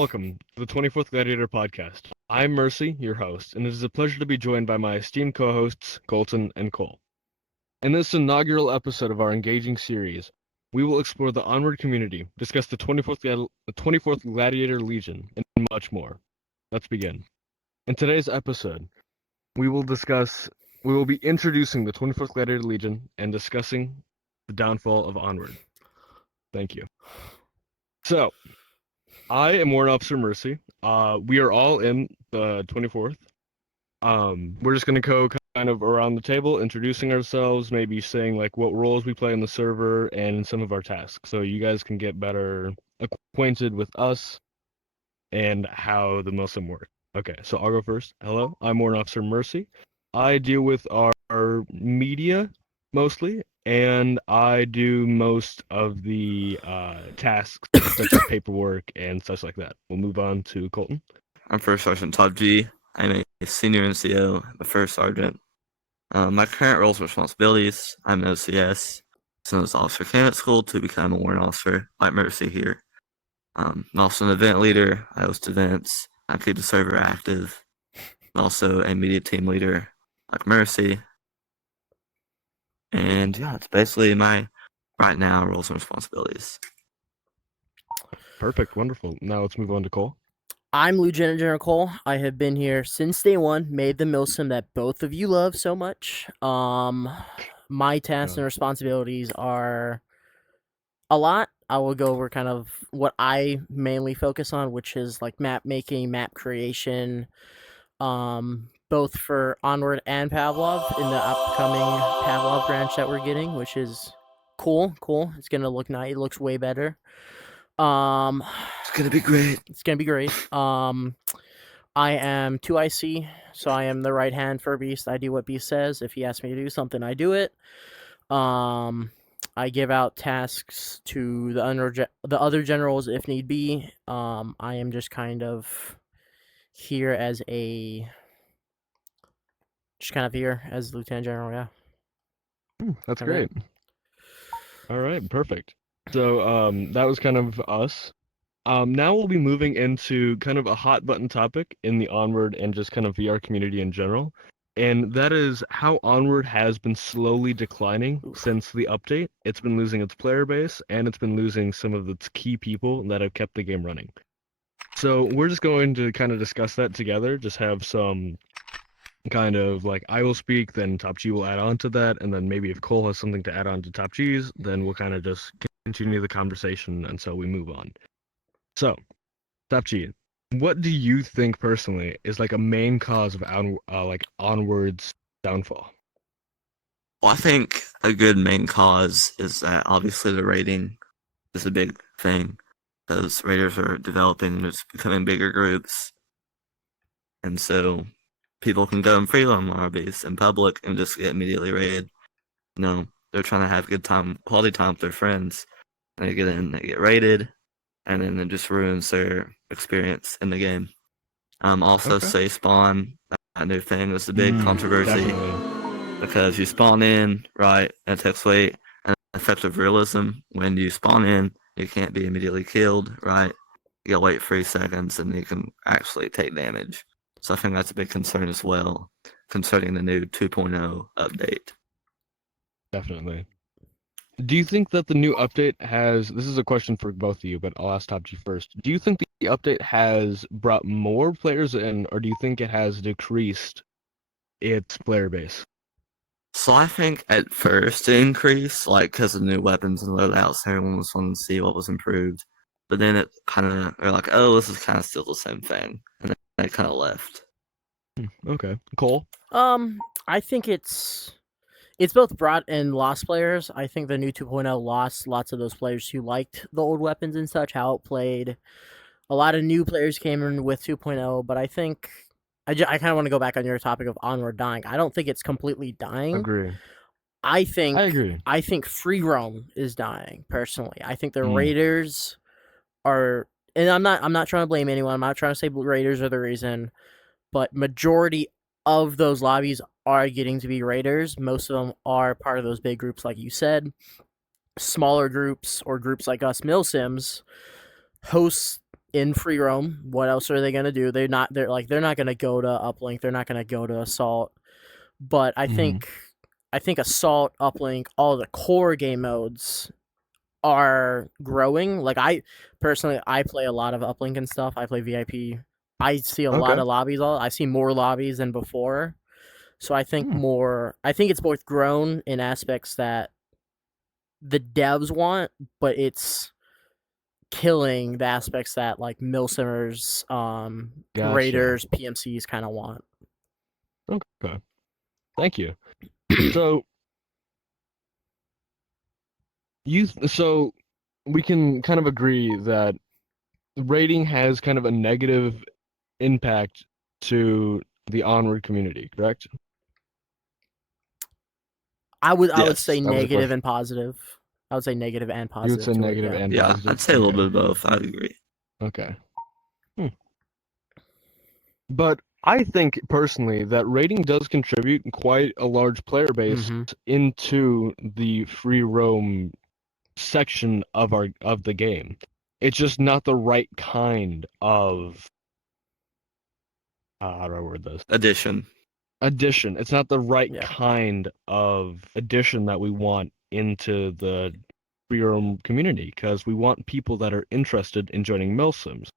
welcome to the 24th Gladiator podcast. I'm Mercy, your host, and it is a pleasure to be joined by my esteemed co-hosts, Colton and Cole. In this inaugural episode of our engaging series, we will explore the Onward community, discuss the 24th Gladiator Legion, and much more. Let's begin. In today's episode, we will be introducing the 24th Gladiator Legion and discussing the downfall of Onward. Thank you. So, I am Warrant Officer Mercy. We are all in the 24th. We're just gonna go kind of around the table, introducing ourselves, maybe saying like what roles we play in the server and some of our tasks, so you guys can get better acquainted with us and how the Milsim works. Okay, so I'll go first. Hello, I'm Warrant Officer Mercy. I deal with our media mostly, and I do most of the tasks such as paperwork and such like that. We'll move on to Colton. I'm First Sergeant Todd G. I'm a senior NCO, the first sergeant. My current roles and responsibilities: I'm an OCS, sent as officer candidate school to become a warrant officer, like Mercy here. I'm also an event leader. I host events. I keep the server active. I'm also a media team leader, like Mercy. And yeah, it's basically my right now roles and responsibilities. Perfect, wonderful. Now let's move on to Cole. I'm Lieutenant General Cole. I have been here since day one, made the Milsim that both of you love so much. My tasks and responsibilities are a lot. I will go over kind of what I mainly focus on, which is like map making, map creation, both for Onward and Pavlov in the upcoming Pavlov branch that we're getting, which is cool. It's gonna look nice. It looks way better. It's gonna be great. It's gonna be great. I am 2IC, so I am the right hand for Beast. I do what Beast says. If he asks me to do something, I do it. I give out tasks to the other generals if need be. I am just kind of here as Lieutenant General. Yeah. That's great. All right, perfect. So that was kind of us. Now we'll be moving into kind of a hot button topic in the Onward and just kind of VR community in general. And that is how Onward has been slowly declining since the update. It's been losing its player base, and it's been losing some of its key people that have kept the game running. So we're just going to kind of discuss that together, just have some kind of like I will speak, then Top G will add on to that, and then maybe if Cole has something to add on to Top G's, then we'll kind of just continue the conversation until we move on. So, Top G, what do you think personally is like a main cause of Onward's downfall? Well, I think a good main cause is that obviously the raiding is a big thing, because raiders are developing and just becoming bigger groups, and so people can go and freedom lobbies in public and just get immediately raided. They're trying to have good time, quality time with their friends, and they get in, they get raided, and then it just ruins their experience in the game. Also, safe spawn, that new thing was a big controversy. Definitely. Because you spawn in, right, and it takes away an effective realism. When you spawn in, you can't be immediately killed, right? You gotta wait 3 seconds and you can actually take damage. So I think that's a big concern as well, concerning the new 2.0 update. Definitely. Do you think that the new update has, this is a question for both of you, but I'll ask Top G first. Do you think the update has brought more players in, or do you think it has decreased its player base? So I think at first it increased, like, because of new weapons and loadouts, everyone was wanting to see what was improved. But then it kind of, they're like, oh, this is kind of still the same thing. And then they kind of left. Okay. Cole? I think it's both brought in lost players. I think the new 2.0 lost lots of those players who liked the old weapons and such, how it played. A lot of new players came in with 2.0, but I think I kind of want to go back on your topic of Onward dying. I don't think it's completely dying. Agree. I agree. I think free roam is dying personally. I think the raiders are, and I'm not trying to blame anyone. I'm not trying to say raiders are the reason, but majority of those lobbies are getting to be raiders. Most of them are part of those big groups, like you said. Smaller groups or groups like us, Milsims, host in free roam. What else are they gonna do? They're not gonna go to uplink. They're not gonna go to assault. But I think assault, uplink, all the core game modes are growing. Like I personally, I play a lot of uplink and stuff. I play VIP. I see a lot Okay. of lobbies. I see more lobbies than before. So I think Hmm. I think it's both grown in aspects that the devs want, but it's killing the aspects that like milsimmers, Gotcha. raiders, PMCs kind of want. Okay. Thank you. So so we can kind of agree that rating has kind of a negative impact to the Onward community, correct? I would Yes, say that was a negative question. and positive. I would say negative and You would positive say to negative it. Yeah. and Yeah, positive? I'd say a little Okay. bit of both. I agree. Okay. But I think personally that rating does contribute quite a large player base Mhm. into the free roam section of the game. It's just not the right kind of how do I word this? Addition. Addition. It's not the right Yeah. kind of addition that we want into the free roam community because we want people that are interested in joining milsims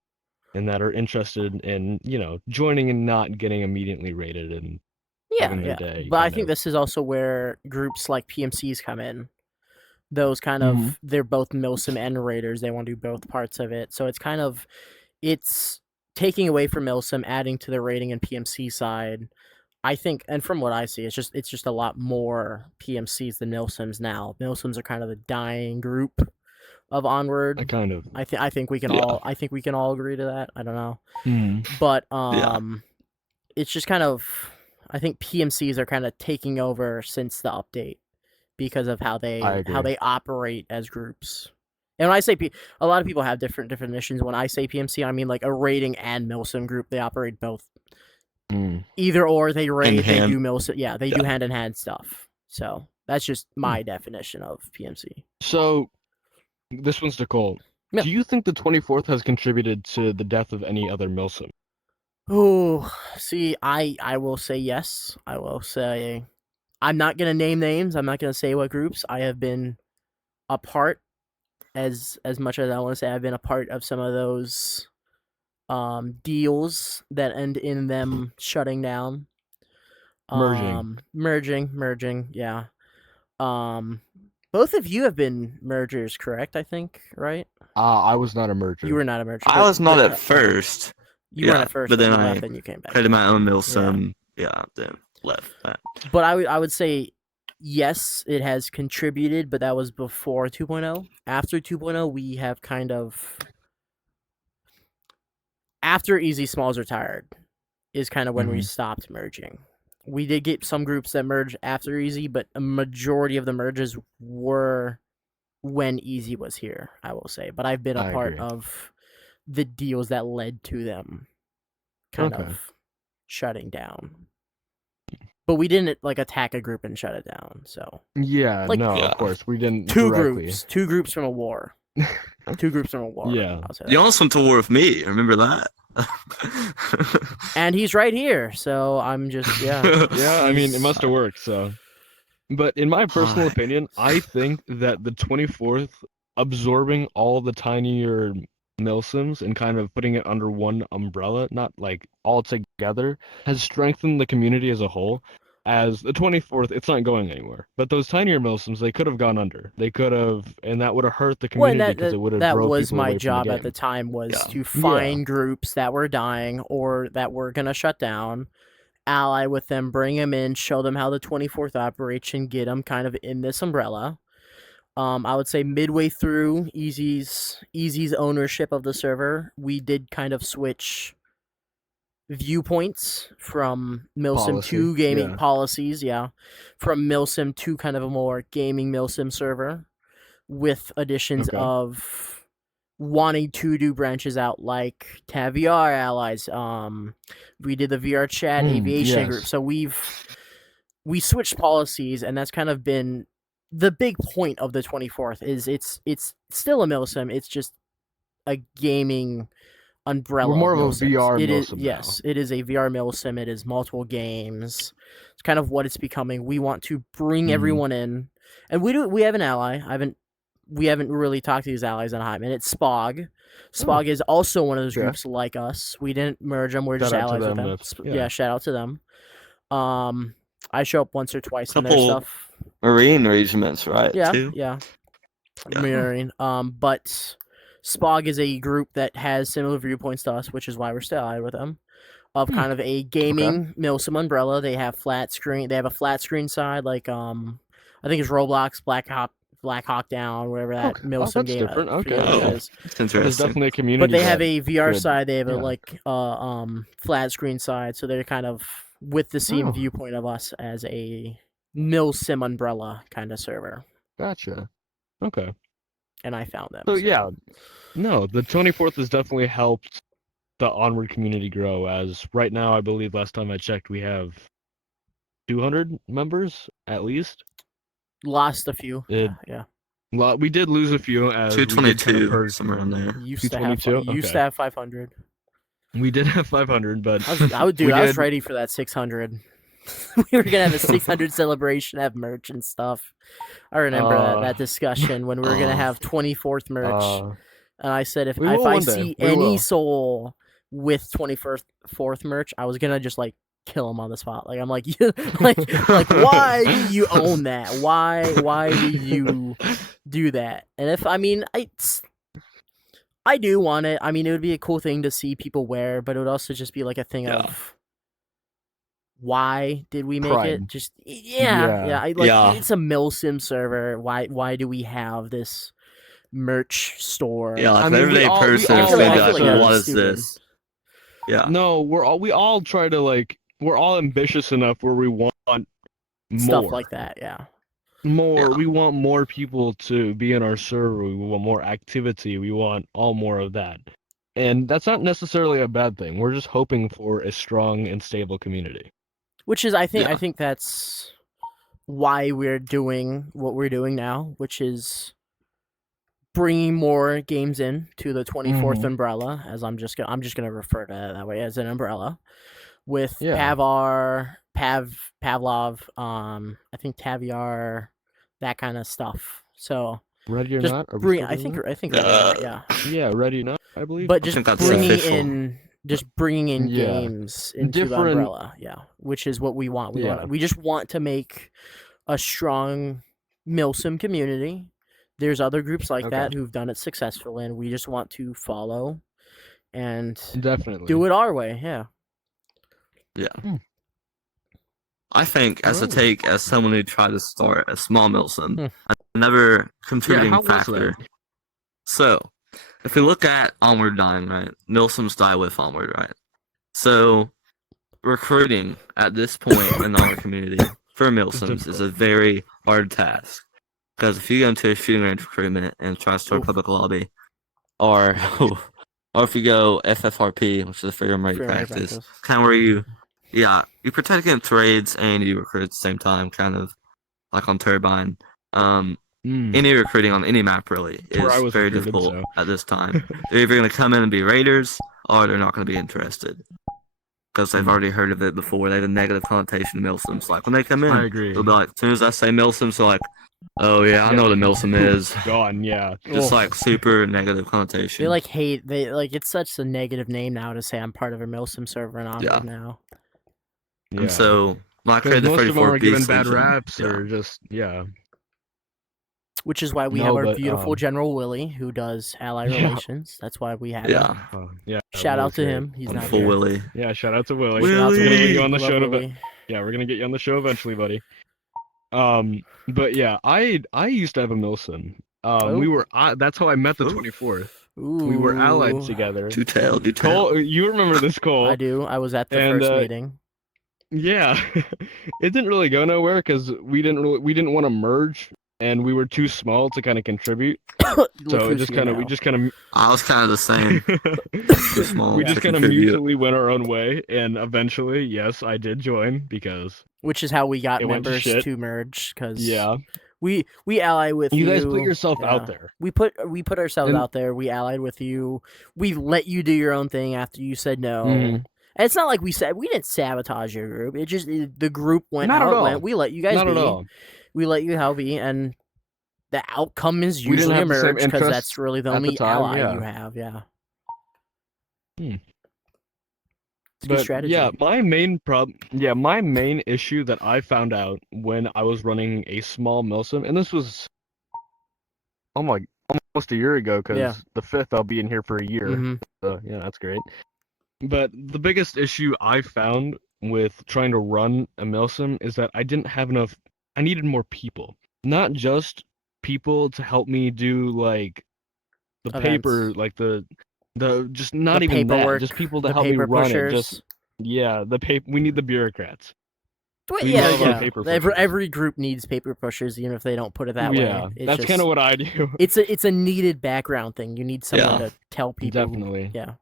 and that are interested in, joining and not getting immediately rated and Yeah, having their yeah. day But I kind think of. this is also where groups like PMCs come in. Those kind Mhm. of they're both milsim and raiders. They want to do both parts of it. So it's taking away from milsim, adding to the rating and PMC side. I think, and from what I see, it's just a lot more PMCs than milsims now. Milsims are kind of the dying group of Onward. I kind of. I think we can Yeah. all agree to that. I don't know. Mhm. But Yeah. it's just kind of I think PMCs are kind of taking over since the update because of how I agree. they operate as groups. And when I say a lot of people have different definitions. When I say PMC, I mean like a raiding and milsim group. They operate both. Mm. Either or, they raid, they hand. do milsim. Yeah, they do Yeah. hand in hand stuff. So that's just my definition of PMC. So this one's to Cole. Yeah. Do you think the 24th has contributed to the death of any other milsim? Oh, see, I will say yes. I will say I'm not gonna name names. I'm not gonna say what groups. I have been a part as much as I want to say I've been a part of some of those deals that end in them shutting down. Merging, yeah. Both of you have been mergers, correct? I think, right? I was not a merger. You were not a merger. I was not at yeah. first. You weren't at first, but then you I left and you came back. created my own milsim. Yeah, then left that. But I would say yes, it has contributed, but that was before 2.0. After 2.0, we have kind of after Easy Smalls retired is kind of when we stopped merging. We did get some groups that merged after Easy, but a majority of the merges were when Easy was here, I will say. But I've been a part of the deals that led to them kind of shutting down. But we didn't like attack a group and shut it down. So yeah, like, no, Yeah. of course we didn't. two directly. groups from a war. Two groups from a war. Yeah. I'll say You that. almost went to war with me. Remember that? And he's right here, so I'm just yeah. Yeah, I mean, it He's- must have worked, so. But in my personal opinion, I think that the 24th absorbing all the tinier milsims and kind of putting it under one umbrella, not like all together, has strengthened the community as a whole. As the 24th, it's not going anywhere. But those tinier milsims, they could have gone under. They could have, and that would have hurt the Well, community because it would have that drove was people my away job from the at the game. time was Yeah. to find groups that were dying or that were gonna shut down, ally with them, bring them in, show them how the 24th operates, and get them kind of in this umbrella. I would say midway through Easy's ownership of the server, we did kind of switch viewpoints from Milsim to gaming policies, from Milsim to kind of a more gaming Milsim server with additions of wanting to do branches out like to have VR allies. We did the VR chat aviation group. So we switched policies, and that's kind of been the big point of the 24th is it's still a milsim, it's just a gaming umbrella. We're more of a milsims. VR It is milsim now. yes, it is a VR milsim. It is multiple games. It's kind of what it's becoming. We want to bring Mhm. everyone in, and we have an ally. We haven't really talked to these allies in a hot minute. Spog. Spog is also one of those Okay. groups like us. We didn't merge them. We're just Shout out to allies with them, them. that's- Yeah. yeah. Shout out to them. I show up once or twice in their Couple- stuff. Marine regiments, right? Yeah, Too? yeah. Yeah. Mirroring. But Spog is a group that has similar viewpoints to us, which is why we're still allied with them. Of kind of a gaming milsim umbrella. They have flat screen. They have a flat screen side, like I think it's Roblox, Black Hawk Down, whatever that Okay. milsim That's game. different. I forget Okay. what it Oh. is. It's There's interesting. definitely a community. But they have that- a VR good. side. They have a Yeah. flat screen side, so they're kind of with the same Oh. viewpoint of us as a milsim umbrella kind of server. Gotcha. Okay. And I found them. So yeah, no, the 24th has definitely helped the Onward community grow. As right now, I believe last time I checked, we have 200 members at least. Lost a few. It- Yeah. We did lose a few as we did kind of 222, purge somewhere in there. Used to have 222? 500. We did have 500, but I was we was did- ready for that 600. We were gonna have a 600 celebration, have merch and stuff. I remember that discussion when we were gonna have 24th merch, and I said if we will I one day. see We any will. soul with 24th merch, I was gonna just like kill him on the spot. Like I'm like like why do you own that? Why do you do that? And if I do want it. I mean, it would be a cool thing to see people wear, but it would also just be like a thing Yeah. of why did we make Pride. it? Just yeah. Yeah. It's a milsim server. Why do we have this merch store? Yeah, like I an mean, we everyday all- we person all- is gonna I be feel like, like well, that's what is stupid. this? Yeah. No, we all try to like we're all ambitious enough where we want more. Stuff like that. Yeah. More. Yeah. We want more people to be in our server. We want more activity. We want all more of that. And that's not necessarily a bad thing. We're just hoping for a strong and stable community. Which is I Yeah. think that's why we're doing what we're doing now, which is bringing more games in to the 24th Mhm. umbrella, as I'm just gonna refer to it that way as an umbrella, with Yeah. Pavlov, I think Taviar, that kind of stuff. So Ready or just not? Are we bring, still I doing think Uh, yeah, that? Yeah, ready or not, I believe. but I just think that's bringing official. in. Just bringing in Yeah. games into the Different- umbrella, yeah, which is what we want. Yeah. We just want to make a strong milsim community. There's other groups like Okay. that who've done it successfully, and we just want to follow and Definitely. do it our way. Yeah. I think as a Right. take, as someone who tried to start a small milsim, Hmm. another contributing how was factor. that? So, if we look at Onward dying, right? Milsims die with Onward, right? So, recruiting at this point in our community for milsims is a very hard task. Because if you go into a shooting range recruitment and try to start Oof. public lobby, or if you go FFRP, which is a freedom rate Freedom rate practice, practice. kind of where you protect against raids and you recruit at the same time, kind of like on Turbine. Any recruiting on any map really Where I is was very recruited, difficult so. at this time. They're either going to come in and be raiders, or they're not going to be interested because they've Hmm. already heard of it before. They have a negative connotation to milsims. Like when they come in, I agree. they'll be like, as soon as I say milsims, they're like, "Oh yeah, I know what a milsim is." Gone, yeah. Just Oh. like super negative connotation. They like hate. They like it's such a negative name now to say I'm part of a milsim server and Yeah. now. Yeah. And so when I Because created the most of them 34 are given Beast bad Legion, raps yeah. or just, yeah. Which is why we No, have our but, beautiful General Willie, who does ally Yeah. relations. That's why we have him. Yeah, Yeah. Shout out Will's to great. him. He's on not full here. Willy. Yeah, shout out to Willie. Willie! Shout out to We're gonna get Willie. you on the Love show Willie. Yeah, we're gonna get you on the show eventually, buddy. But yeah, I used to have a Milsim. We were that's how I met the Ooh. 24th. We were allied Ooh. together. Do tell. Cole, you remember this, Cole? I do. I was at the And, first meeting. Yeah, it didn't really go nowhere because we didn't want to merge, and we were too small to kind of contribute. Look So it who's just here kind of we now. just kind I was kind of the same. of small we to just kind of contribute. mutually went our own way, and eventually, yes, I did join because Which is how we got It went to members shit. to merge because yeah, We ally with you. You guys put yourself yeah. out there. We put ourselves And- out there. We allied with you. We let you do your own thing after you said no. Mhm. And it's not like we didn't sabotage your group. It just the group went Not how at it all. went. We let you guys Not be. at all. We let you how be, and the outcome is We didn't usually have the same emerge because interests that's really the at the only time, ally yeah. you have. Yeah. Hmm. It's a good But strategy. yeah, my main issue that I found out when I was running a small milsim, and this was almost a year ago, because Yeah. the 5th I'll be in here for a year. Mhm. So yeah, that's great. But the biggest issue I found with trying to run a milsim is that I didn't have enough. I needed more people, not just people to help me do like the paper, Events. like the just not The even that, paperwork, just people to the help me paper run it. pushers. Just yeah, the paper. We need the bureaucrats. Well, We yeah, love our yeah. paper Every, pushers. every group needs paper pushers, even if they don't put it that Yeah, way. It's that's just, kind of what I do. it's a needed background thing. You need someone Yeah. to tell people. Definitely. Yeah,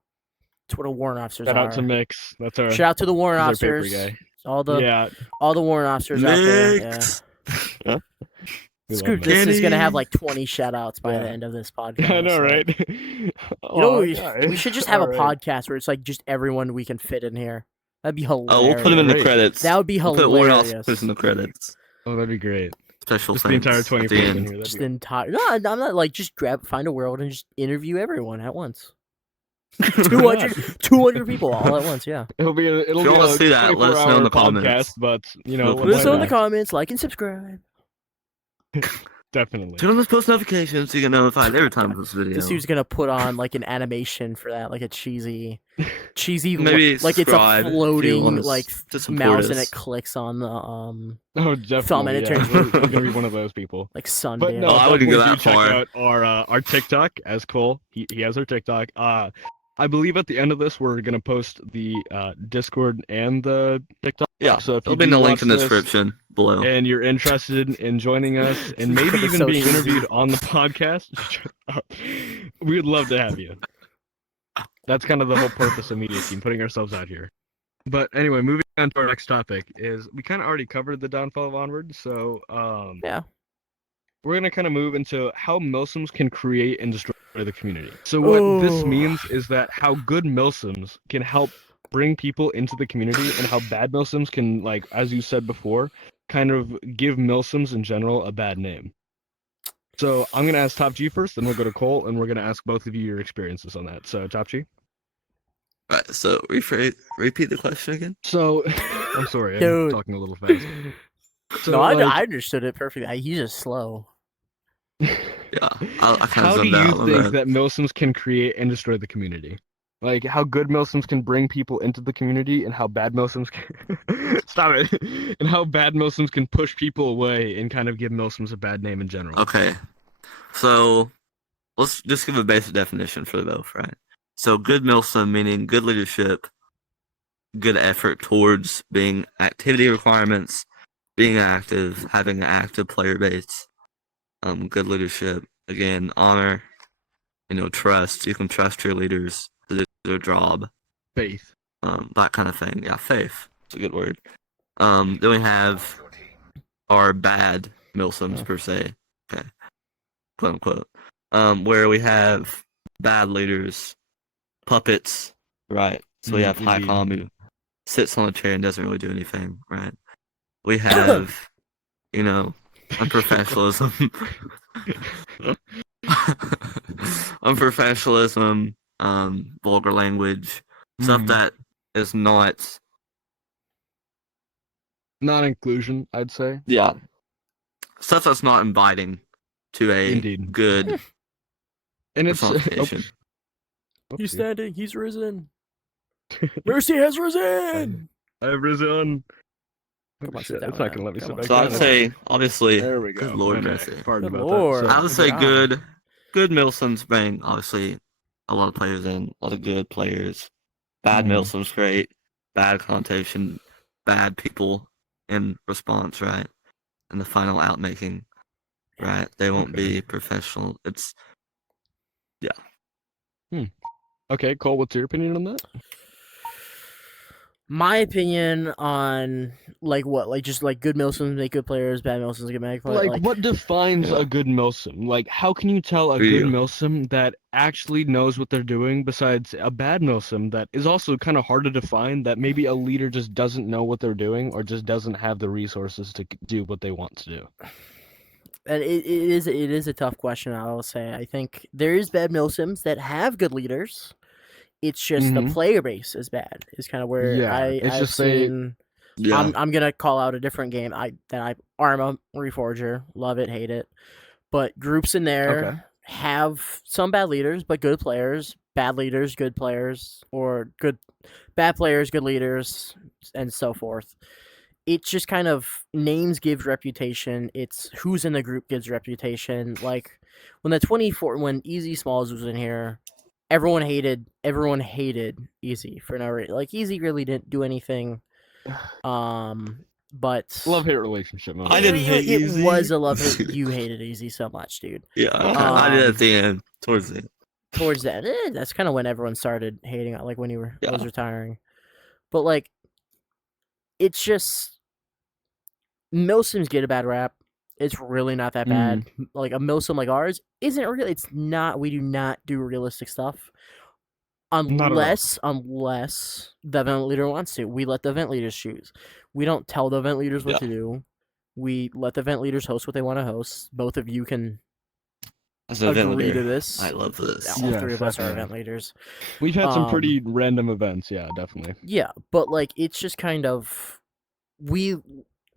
it's what a warrant officers Shout are. out to Mix. That's our Shout out to the warrant he's our paper officers. guy. All the Yeah, warrant officers out there. Yeah. Mix. we love Screw Mix. this is gonna have Kenny. like 20 shout outs by the Yeah. end of this podcast. I know, like- right? You know, Aw, we guys. should just have a Alright. podcast where it's like just everyone we can fit in here. That'd be hilarious. Oh, we'll put him in the Great. credits. That would be We'll put Warren hilarious. Officers in the credits. Oh, that'd be great. Special Just the entire thanks 20 at the people in end. here. That'd Just be the entire. No, I'm not like just find a world and just interview everyone at once. 200 people all at once. Yeah. It'll be If you wanna see that, let us know in the 24-hour comments. podcast, but you know, Let Let us know in why the not? comments. Like and subscribe. Definitely. Turn on those post notifications so you get notified every time this video. This dude's gonna put on like an animation for that, like a cheesy, Maybe like it's a subscribe if you floating want like to support mouse us. and it clicks on the Oh, definitely. Thumb and it yeah. turns We're blue. gonna be one of those people. like sun But dance. no, Oh, I wouldn't go definitely that do check far. out our TikTok as Cole. He has our TikTok. I believe at the end of this we're gonna post the Discord and the TikTok. Yeah, So if it'll you be in do the link in the watch this description below. and you're interested in joining us and maybe It's even so being cheesy. interviewed on the podcast, we would love to have you. That's kind of the whole purpose of Media Team, putting ourselves out here. But anyway, moving on to our next topic is we kind of already covered the downfall of Onward, so Yeah. we're gonna kind of move into how milsims can create and destroy the community. So what this Oh. means is that how good milsims can help bring people into the community, and how bad milsims can, like as you said before, kind of give milsims in general a bad name. So I'm gonna ask Top G first, then we'll go to Cole, and we're gonna ask both of you your experiences on that. So Top G. Right, so repeat the question again. So I'm sorry, I'm Dude. talking a little fast. So, No, like, I understood it perfectly. He's just slow. Yeah, I kind how of do zoned out you on think that. that milsims can create and destroy the community? Like how good milsims can bring people into the community, and how bad milsims can stop it, and how bad milsims can push people away and kind of give milsims a bad name in general. Okay, so let's just give a basic definition for both, right? So good milsim meaning good leadership, good effort towards being activity requirements, being active, having an active player base. Good leadership, again, honor, trust. You can trust your leaders to do their job. Faith. That kind of thing. Yeah, faith. It's a good word. Then we have our bad milsims per se. Okay. Quote unquote. Where we have bad leaders, puppets, right? So we have Indeed. Haikam who sits on a chair and doesn't really do anything, right? We have, unprofessionalism. Unprofessionalism, vulgar language, stuff Mhm. that is not, Non-inclusion, I'd say. stuff that's not inviting to a Indeed. good And it's personification. He's standing. He's risen. Mercy has risen. I've risen. Come on, Shit, sit it's down not gonna let me now. sit Come back So down. I'd say, obviously, There we go. good Lord Okay, mercy. Pardon Good about Lord. that. So, I would say Yeah. good milsims bring obviously a lot of players in, a lot of good players. Bad Mhm. milsims great, bad connotation, bad people in response, right? And the final outmaking, right? They won't be professional. It's okay, Cole, what's your opinion on that? My opinion on like what, like just like good Milsims make good players, bad Milsims get bad players. Like, what defines Yeah. a good Milsim? Like, how can you tell a For good you. Milsim that actually knows what they're doing besides a bad Milsim that is also kind of hard to define, that maybe a leader just doesn't know what they're doing or just doesn't have the resources to do what they want to do? And it is a tough question. I will say. I think there is bad Milsims that have good leaders. It's just the Mhm. player base is bad. Is kind of where Yeah, it's I've just they. seen. Yeah. I'm gonna call out a different game. Arma Reforger, love it, hate it, but groups in there Okay. have some bad leaders but good players, bad leaders, good players, or good bad players, good leaders, and so forth. It's just kind of names give reputation. It's who's in the group gives reputation. Like when Easy Smalls was in here, everyone hated Easy for no reason. Like Easy really didn't do anything. But Love-hate relationship. I didn't hate it Easy. was a love hate. You hated Easy so much, dude. Yeah, I did Um, at the end, towards the end. Towards that, that's kind of when everyone started hating. Like when he was Yeah. retiring, but like, it's just Milsims get a bad rap. It's really not that bad. Like a Milsim like ours isn't really. It's not. We do not do realistic stuff Not at all. unless the event leader wants to. We let the event leaders choose. We don't tell the event leaders what Yeah. to do. We let the event leaders host what they want to host. Both of you can As an event agree leader, to this. I love this. All Yes, three of us are definitely. event leaders. We've had some Um, pretty random events. Yeah, definitely. Yeah, but like it's just kind of we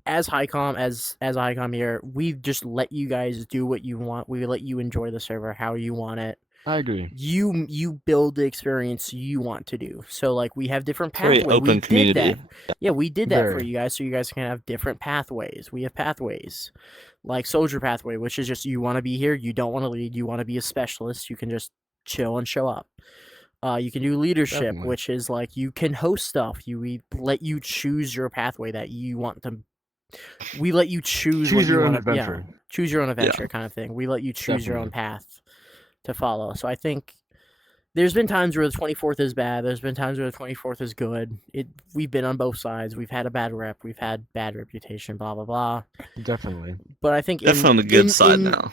as Highcom as Highcom here, we just let you guys do what you want. We let you enjoy the server how you want it. I agree. You build the experience you want to do. So like we have different Very pathways. open We community. did that. Yeah, we did that for Very. you guys, so you guys can have different pathways. We have pathways. Like Soldier Pathway, which is just you want to be here, you don't want to lead, you want to be a specialist, you can just chill and show up. You can do leadership, Definitely. which is like you can host stuff. We let you choose your pathway that you want to. We let you choose what Choose your you own want to. adventure. Yeah, choose your own adventure kind of thing. We let you choose your own Definitely. path to follow. So I think there's been times where the 24th is bad. There's been times where the 24th is good. We've been on both sides. We've had a bad rep. We've had bad reputation. Blah blah blah. Definitely. But I think Definitely on the good side now.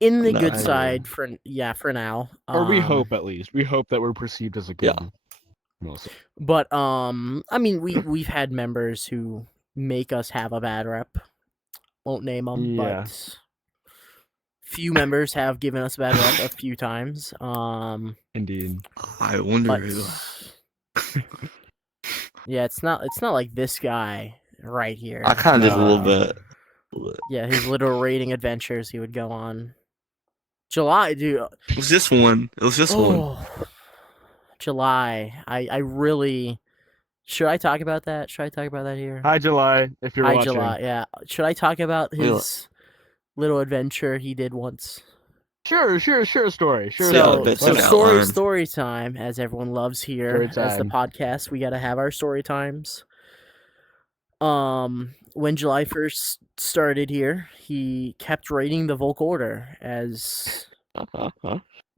in the No, good I agree. side for now. Or we hope, at least. We hope that we're perceived as a good. Yeah. Milsim. But I mean, we've had members who make us have a bad rep. Won't name them, Yeah. but few members have given us a bad rep a few times. Indeed. I wonder But who. yeah, it's not like this guy right here. I kind of did a little No. bit. Yeah, his little raiding adventures he would go on. July, dude. It was just one. It was just one. Oh, July. I really. Should I talk about that? Should I talk about that here? Hi, July, if you're Hi, watching. July. Yeah. Should I talk about We'll- his little adventure he did once? Sure, story. Sure. Yeah, So, that's so an story outline. time, as everyone loves here, Story as the time. podcast, we gotta have our story times. When July first started here, he kept raiding the Volk Order as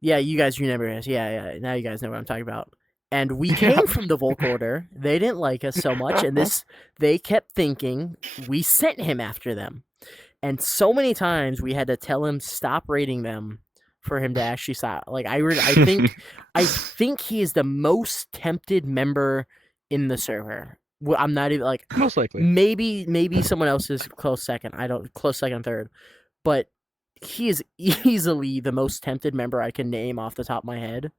yeah, you guys remember this. Yeah. Now you guys know what I'm talking about. And we came from the Volk Order. They didn't like us so much, and they kept thinking we sent him after them. And so many times we had to tell him stop raiding them for him to actually stop. Like I think he is the most tempted member in the server. Well, I'm not even like Most likely. maybe someone else is close second. Close second, third, but he is easily the most tempted member I can name off the top of my head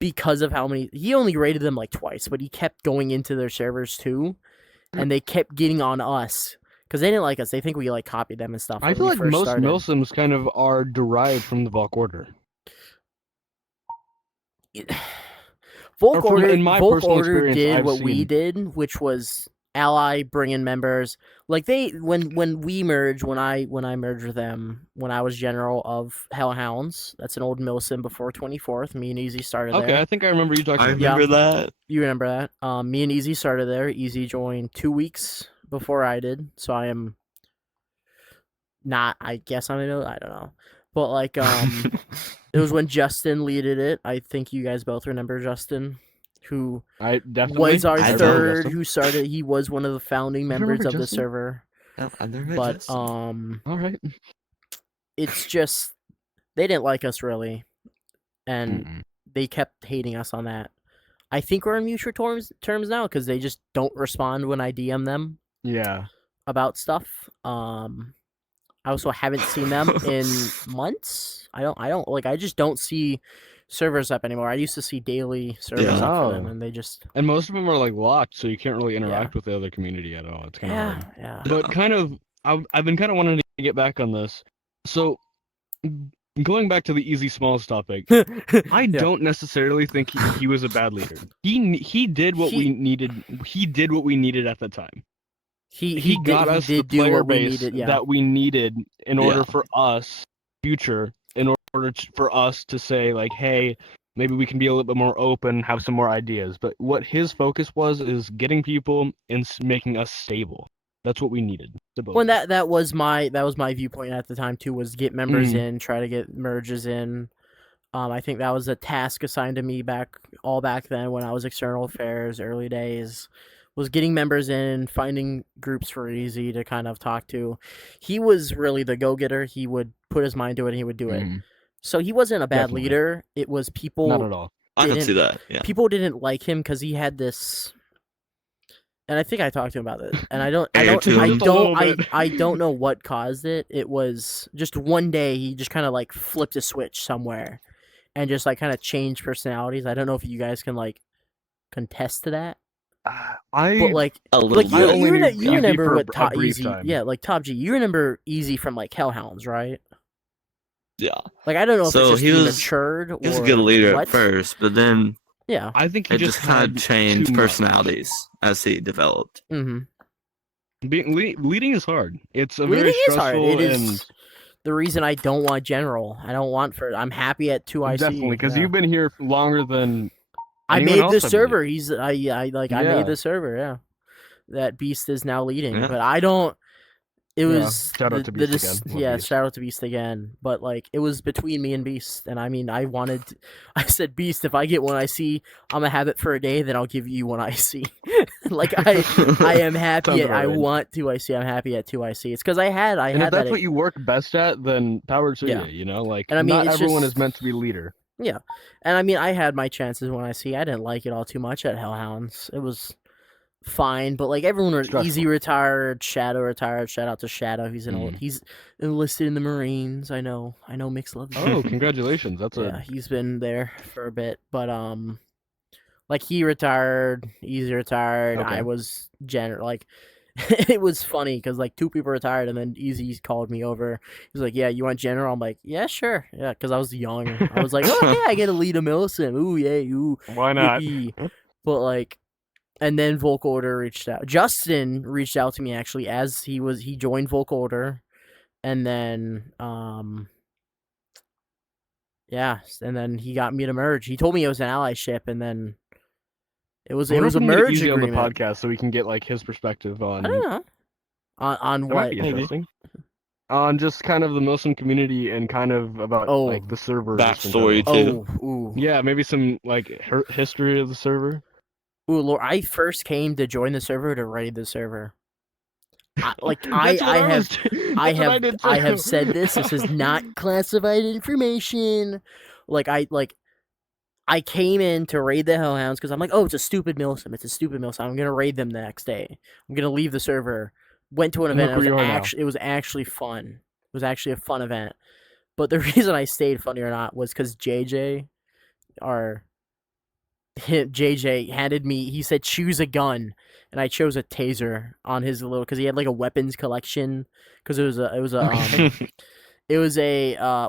because of how many he only rated them like twice, but he kept going into their servers too, and they kept getting on us because they didn't like us. They think we like copied them and stuff. I when feel we like first most started. Milsims kind of are derived from the Volk Order. Volk from- Order, in my Volk personal Order experience, did I've what we seen- did, which was ally bring in members. Like they when we merged, when I merged with them, when I was general of Hellhounds. That's an old Milsim before 24th. Me and Easy started Okay, there. I think I remember you talking I about remember that. You remember that? Me and Easy started there. Easy joined 2 weeks before I did, so I am not. I guess I don't know, but like it was when Justin leaded it. I think you guys both remember Justin who I definitely was our I don't. third, who started. He was one of the founding I members remember of the Justin. server. No, I've never met But Justin. All right. it's just they didn't like us really, and Mm-mm. they kept hating us on that. I think we're on mutual terms now because they just don't respond when I DM them Yeah. about stuff. I also haven't seen them in months. I don't like. I just don't see servers up anymore. I used to see daily servers Yeah. up for them, Oh. and they just And most of them are like locked, so you can't really interact with the other community at all. It's kind of hard. yeah. But kind of, I've been kind of wanting to get back on this. So, going back to the easy smalls topic, I Yeah. don't necessarily think he was a bad leader. He did what we needed. He did what we needed at the time. He got us the do player what we base needed. Yeah. that we needed in order Yeah. for us future, in order for us to say like, hey, maybe we can be a little bit more open, have some more ideas. But what his focus was is getting people and making us stable. That's what we needed. Well, that was my viewpoint at the time too. Was get members in, try to get merges in. I think that was a task assigned to me back then when I was external affairs, early days. Was getting members in, finding groups for Easy to kind of talk to. He was really the go-getter. He would put his mind to it and he would do it. So he wasn't a bad Definitely. leader. It was people Not at all. I can see didn't- that. Yeah. people didn't like him because he had this, and I think I talked to him about this, and I don't Just a little bit. I don't know what caused it. It was just one day he just kind of like flipped a switch somewhere, and just like kind of changed personalities. I don't know if you guys can like contest to that, but like A little like I bit. only knew you Easy remember for what a Top brief Easy, time. yeah, like Top G. You remember Easy from like Hellhounds, right? Yeah. Like I don't know if So it's just he he was- matured or He was a good leader what. at first, but then Yeah. I think he it just kind had of changed too much. personalities as he developed. Mm-hmm. Leading is hard. It's a Leading very is hard. stressful It is and the reason I don't want general. I don't want for. I'm happy at 2IC. definitely because yeah. you've been here longer than I anyone made else, the I believe. server. I Yeah. made the server. Yeah, that Beast is now leading, Yeah. but I don't. It Yeah, was shout out to Beast dis- again. Love Yeah, Beast. shout out to Beast again. But like, it was between me and Beast, and I mean, I said, Beast, if I get one IC, I'm gonna have it for a day, then I'll give you one IC. Like I am happy. Sounds At, about I right. want 2IC. I'm happy at 2IC. It's because I had And if that. that's what you work best at, then power to Yeah. you. You know, like And I mean, not it's everyone just- is meant to be leader. And I mean, I had my chances when I didn't like it all too much at Hellhounds. It was fine, but like everyone was Stressful. Easy retired, Shadow retired. Shout out to Shadow. He's Mhm. he's enlisted in the Marines. I know Mix loves him. Oh, congratulations! That's Yeah, a he's been there for a bit, but like he retired, Easy retired. Okay. I was like. It was funny because like two people retired and then Easy called me over. He was like, "Yeah, you want general?" I'm like, "Yeah, sure." Yeah, because I was young. I was like, "Oh yeah, I get to lead a Milsim. Ooh yeah, ooh." why not? Yippee. But like, and then Volk Order reached out. Justin reached out to me actually as he joined Volk Order, and then yeah, and then he got me to merge. He told me it was an allyship, and then it was a We can get merge Easy on the agreement. podcast so we can get like his perspective on. I don't know on That might what. be interesting. On just kind of the Milsim community and kind of about Oh. like the server. Backstory, just in general. too. Oh, ooh, Yeah, maybe some like history of the server. ooh, Lord! I first came to join the server to raid the server. That's what was- I that's what have did I too. have said this. This is not classified information. I came in to raid the Hellhounds because I'm like, oh, it's a stupid Milsim. It's a stupid Milsim. I'm gonna raid them the next day. I'm gonna leave the server. Went to an And event. look where you are now. It was actually fun. It was actually a fun event. But the reason I stayed, funny or not, was because JJ handed me. He said choose a gun, and I chose a taser on his little because he had like a weapons collection. Because it was a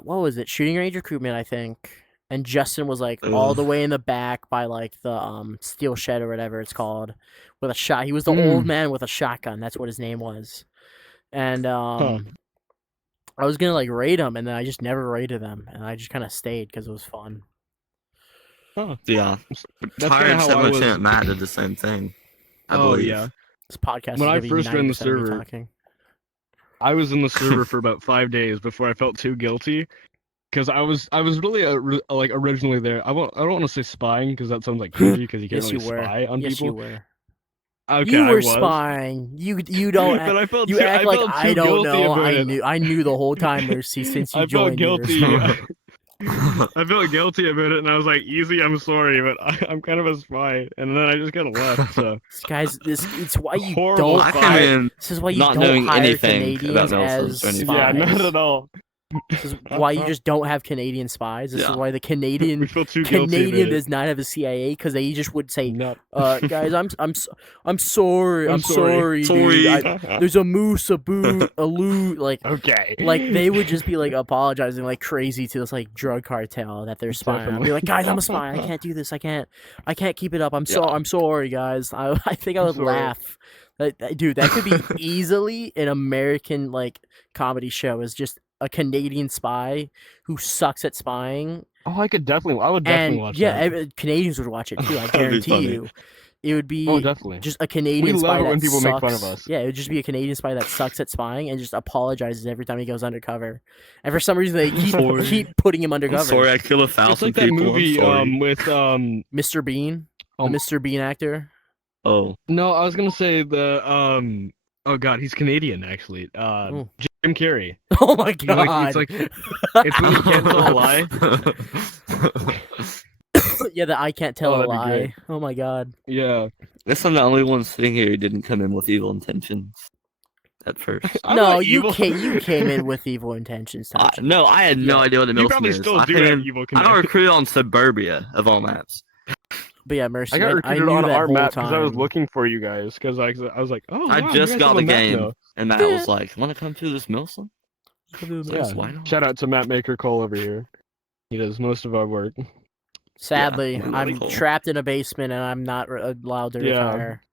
what was it, shooting range recruitment, I think. And Justin was like all the way in the back by like the steel shed or whatever it's called, with a shot. He was the old man with a shotgun. That's what his name was. And I was gonna like raid him, and then I just never raided them, and I just kind of stayed because it was fun. Yeah. That's Tired kinda how I Lieutenant was. Matt did the same thing. I Oh believe. yeah, This podcast. When is I gonna be first joined the 90% of me server, talking. I was in the server for about 5 days before I felt too guilty. because I was really like originally there. I don't want to say spying because that sounds like cringy because you can't Yes, really you were. spy on Yes, you people. were. Okay, You I were was. spying. You don't. But I felt You too, act I like felt I too don't guilty know. about I it. knew. I knew the whole time, Mercy. Since you I felt joined, you were guilty. spying. I felt guilty about it, and I was like, "Easy, I'm sorry, but I'm kind of a spy." And then I just kind of left. So Guys, it's why you Horrible don't I spy. came hire. in This is why you not don't knowing hire anything about Canadians Nelson's as or anything. yeah, spies. not at all. This is why you just don't have Canadian spies. This is Yeah. why the We Canadian feel too guilty Canadian about it. does not have a CIA because they just would say, No. guys, I'm sorry, I'm sorry. dude. Sorry. There's a moose, a boot, a loot, Okay. like they would just be like apologizing like crazy to this like drug cartel that they're spying on. Be Definitely. like, guys, I'm a spy. I can't do this. I can't keep it up. I'm Yeah. I'm sorry, guys. I think I I'm would sorry. laugh. Dude, that could be easily an American like comedy show. Is just a Canadian spy who sucks at spying. Oh, I would definitely And watch yeah, that. Canadians would watch it too. I That'd be guarantee funny. you. It would be Oh, definitely. just a Canadian We spy love it that when people make fun of sucks- us. Yeah, it would just be a Canadian spy that sucks at spying and just apologizes every time he goes undercover. And for some reason, they Sorry. keep putting him I'm undercover. sorry, I killed 1,000 It's like that people. movie I'm sorry. with Mr. Bean, Um, the Mr. Bean actor. Oh, No, I was gonna say the oh god, he's Canadian actually. Ooh. Jim Carrey. Oh my You know, god! like, it's when you can't tell a lie. Yeah, the I can't tell Oh, a that'd be lie. great. Oh my god. Yeah. Guess I'm the only one sitting here who didn't come in with evil intentions at first. I'm No, not you evil. came in with evil intentions. Tasha. No, I had no Yeah. idea what the You Milsom probably is. still I do came have in- evil I got connections. recruited on Suburbia of all maps. But yeah, Mercy. I got recruited knew on that our whole map because I was time. looking for you guys because I was like, oh, I wow, you just guys got have the a map game, now. and Matt was like, "Want to come to this Milsom?" Yeah. Why not? Shout out to Matt Maker Cole over here. He does most of our work. Sadly, Yeah, I'm cool. trapped in a basement and I'm not allowed to Yeah. retire.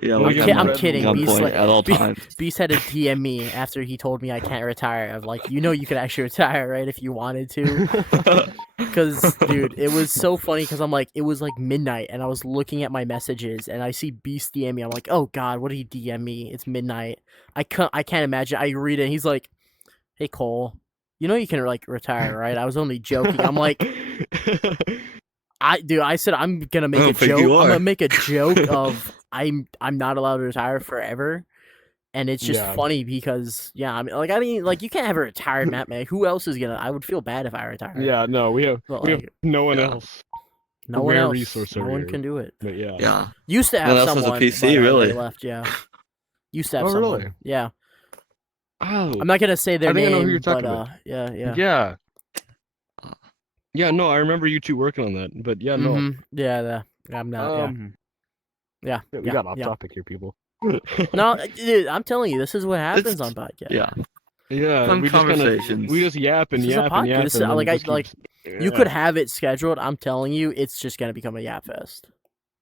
Yeah, I'm like ki- I'm at kidding. gunpoint Beast, like- at all Be- times. Beast had to DM me after he told me I can't retire. I'm like, you could actually retire, right? If you wanted to. Because, dude, it was so funny because I'm like, it was like midnight and I was looking at my messages and I see Beast DM me. I'm like, oh God, what did he DM me? It's midnight. I can't imagine. I read it and he's like, hey, Cole, you can like retire, right? I was only joking. I'm like, I said I'm gonna make I a don't think joke. you I'm are. gonna make a joke of I'm not allowed to retire forever, and it's just Yeah. funny because you can't have a retired Matt man. Who else is gonna? I would feel bad if I retired. Yeah, no, we have But, no one Yeah. else. no one rare else. resource No over one here. can do it. But yeah. Yeah, Used to No have one else has a someone. PC, but, they really. left. Yeah. Used to have Oh, someone. really? Yeah. Oh. I'm not gonna say their I think I name. know who you're talking but, about. Yeah. Yeah. Yeah. Yeah, no, I remember you two working on that, but yeah, no. Mhm. Yeah. I'm not. Yeah. We Yeah. got off yeah. topic here, people. No, dude, I'm telling you, this is what happens on podcast. yeah. Yeah, Fun we just kinda, conversations. we just yap and This is a yap and podcast. yap. This is- and then like, it I- just like, keeps- You could have it scheduled. I'm telling you, it's just gonna become a yap fest.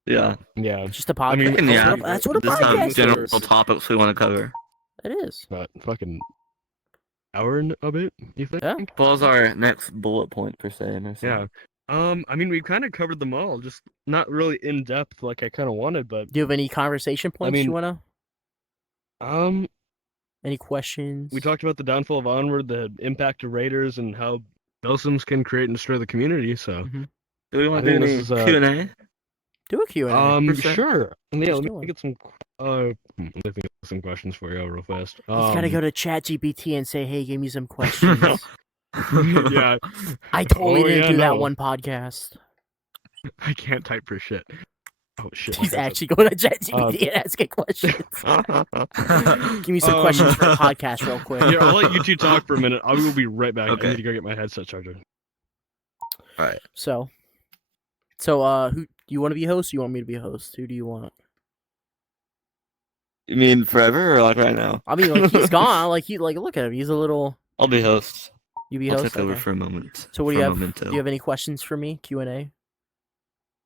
Yeah. Yeah, It's just a podcast. I mean, And yeah, that's what a just have podcast general is. topics we want to cover. It is. but fucking hour and a bit, you think? Yeah. What was our next bullet point per se? Emerson? Yeah. I mean, we kind of covered them all, just not really in depth like I kind of wanted, but Do you have any conversation points mean- you wanna? Any questions? we talked about the downfall of Onward, the impact of Raiders, and how Milsims can create and destroy the community. So, Do we I want to think do this any is, Q&A? Do a Q&A. percent. sure. And yeah, Let's let do me it. get some. Let me think of some questions for you real fast. You gotta go to ChatGPT and say, "Hey, give me some questions." Yeah, I totally Oh, didn't yeah, do that no. one podcast. I can't type for shit. Oh shit. He's my bad. actually going to ChatGPT and asking questions. Give me some questions for a podcast, real quick. Here, I'll let you two talk for a minute. I will be right back. Okay. I need to go get my headset charger. Alright. So, who do you want to be a host? Or you want me to be a host? Who do you want? You mean forever or like right now? I mean, like he's gone. Like look at him. He's a little. I'll be host. You be I'll host. take over Okay. for a moment. So what do for you a have? momento. Do you have any questions for me? Q&A.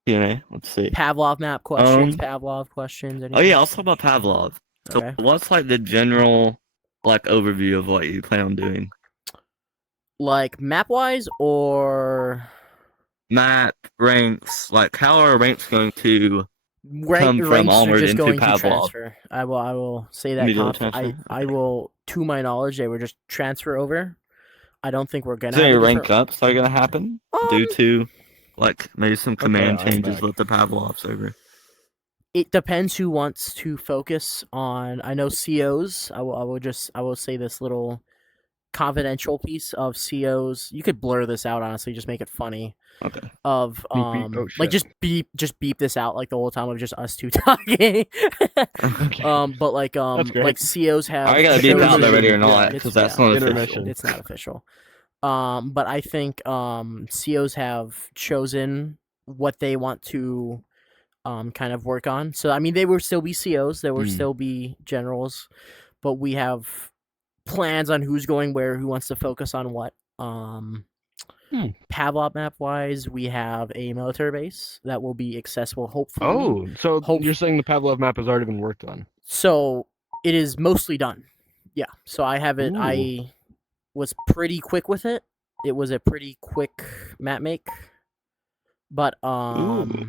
Q&A? Let's see. Pavlov map questions. Pavlov questions. Oh anything? yeah, I'll talk about Pavlov. So Okay. what's like the general like overview of what you plan on doing? Like map wise or Map, ranks, like how are ranks going to rank, from ranks are Onward just into going to Pavlov. transfer. I will say that. Immediate I transfer? will, to my knowledge, they were just transfer over. I don't think we're gonna Is there have any a rank different... ups that are gonna happen due to like maybe some command I'm changes back. with the Pavlov server? It depends who wants to focus on. I know COs. I will say this little confidential piece of COs. You could blur this out, honestly, just make it funny. Okay. Of Beep, beep. Oh, like shit. just beep this out like the whole time of just us two talking. Okay. But like That's great. like COs have I gotta beep out chosen- already or Yeah, not it's- because that's yeah, not Intermission. official. it's not official. But I think COs have chosen what they want to kind of work on. So I mean, they will still be COs, there will still be generals, but we have plans on who's going where, who wants to focus on what. Pavlov map wise, we have a military base that will be accessible hopefully. Oh, so Hope- you're saying the Pavlov map has already been worked on? So it is mostly done. Yeah. So I have it. Ooh. I was pretty quick with it. It was a pretty quick map make. But sorry,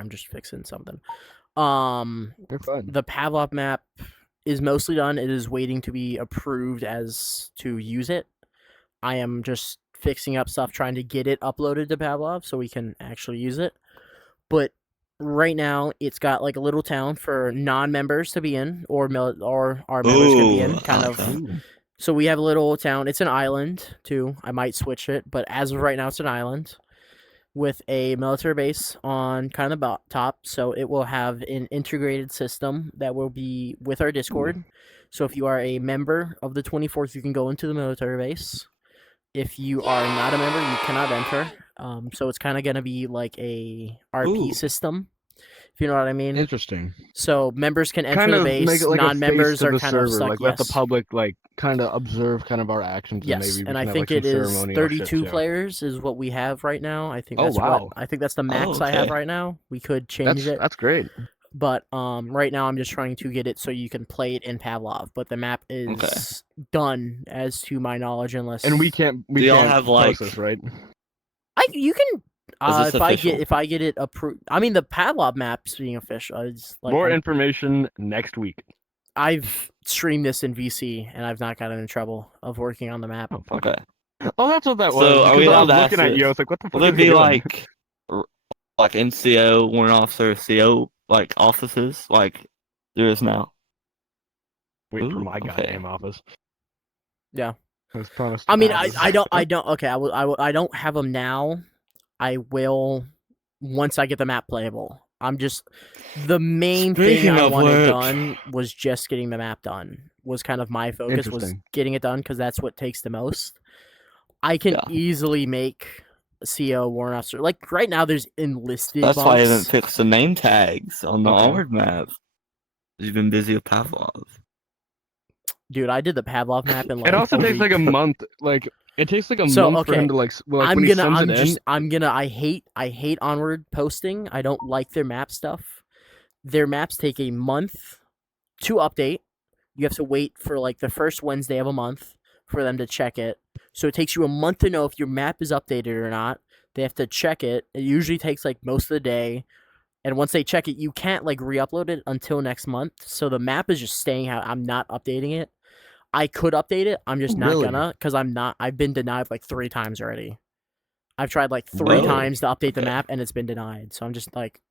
I'm just fixing something. You're fine. The Pavlov map is mostly done. It is waiting to be approved as to use it. I am just fixing up stuff, trying to get it uploaded to Pavlov so we can actually use it. But right now, it's got like a little town for non-members to be in, or our members can be in, Ooh, kind of. okay. So we have a little town. It's an island too. I might switch it, but as of right now, it's an island with a military base on kind of the top. So it will have an integrated system that will be with our Discord. So if you are a member of the 24th, you can go into the military base. If you are not a member, you cannot enter. So it's kind of going to be like a RP Ooh. system, if you know what I mean. Interesting. So members can enter Kind the of base. make it like Non-members a are face to the kind of server. stuck. Like let the Yes. public like kind of observe kind of our actions. Yes, and maybe we and I can have, think like, it some is ceremonial shit, 32 too. players is what we have right now. I think Oh, that's wow. I think that's the max I have okay. right now. We could change it, That's great. but right now I'm just trying to get it so you can play it in Pavlov. But the map is done, as to my knowledge, unless And we can't. Do y'all can't have, post like- this, right? you can. Is this official? If I get it approved, I mean the Pavlov map's being official. It's like More information next week. I've streamed this in VC and I've not gotten in trouble of working on the map. Oh, fuck. Okay. Oh, that's what that was. So, are because we I was allowed to ask looking at you. this? I was like, "What the fuck?" Will there is he be doing? like NCO, warrant officer, CO like offices like there is now? Wait for Ooh, my okay. goddamn office. Yeah. I was promised. I mean, office. I don't. Okay, I don't have them now. I will once I get the map playable. I'm just the main thing Speaking I of wanted which- done was just getting the map done. Was kind of my focus, was Interesting. getting it done because that's what takes the most. I can Yeah. easily make a CO warrant officer. Like right now, there's enlisted. That's why I haven't bumps. fixed the name tags on the Okay. onward map. You've been busy with Pavlov. Dude, I did the Pavlov map in like. It also a takes like a week. month. Like it takes like a So, month for okay. him to like. When he sends it in. I hate Onward posting. I don't like their map stuff. Their maps take a month to update. You have to wait for like the first Wednesday of a month for them to check it. So it takes you a month to know if your map is updated or not. They have to check it. It usually takes like most of the day. And once they check it, you can't like re-upload it until next month. So the map is just staying how I'm not updating it. I could update it. I'm just not Really? gonna, because I've been denied like 3 times already. I've tried like 3 Whoa. times to update the Okay. map and it's been denied. So I'm just like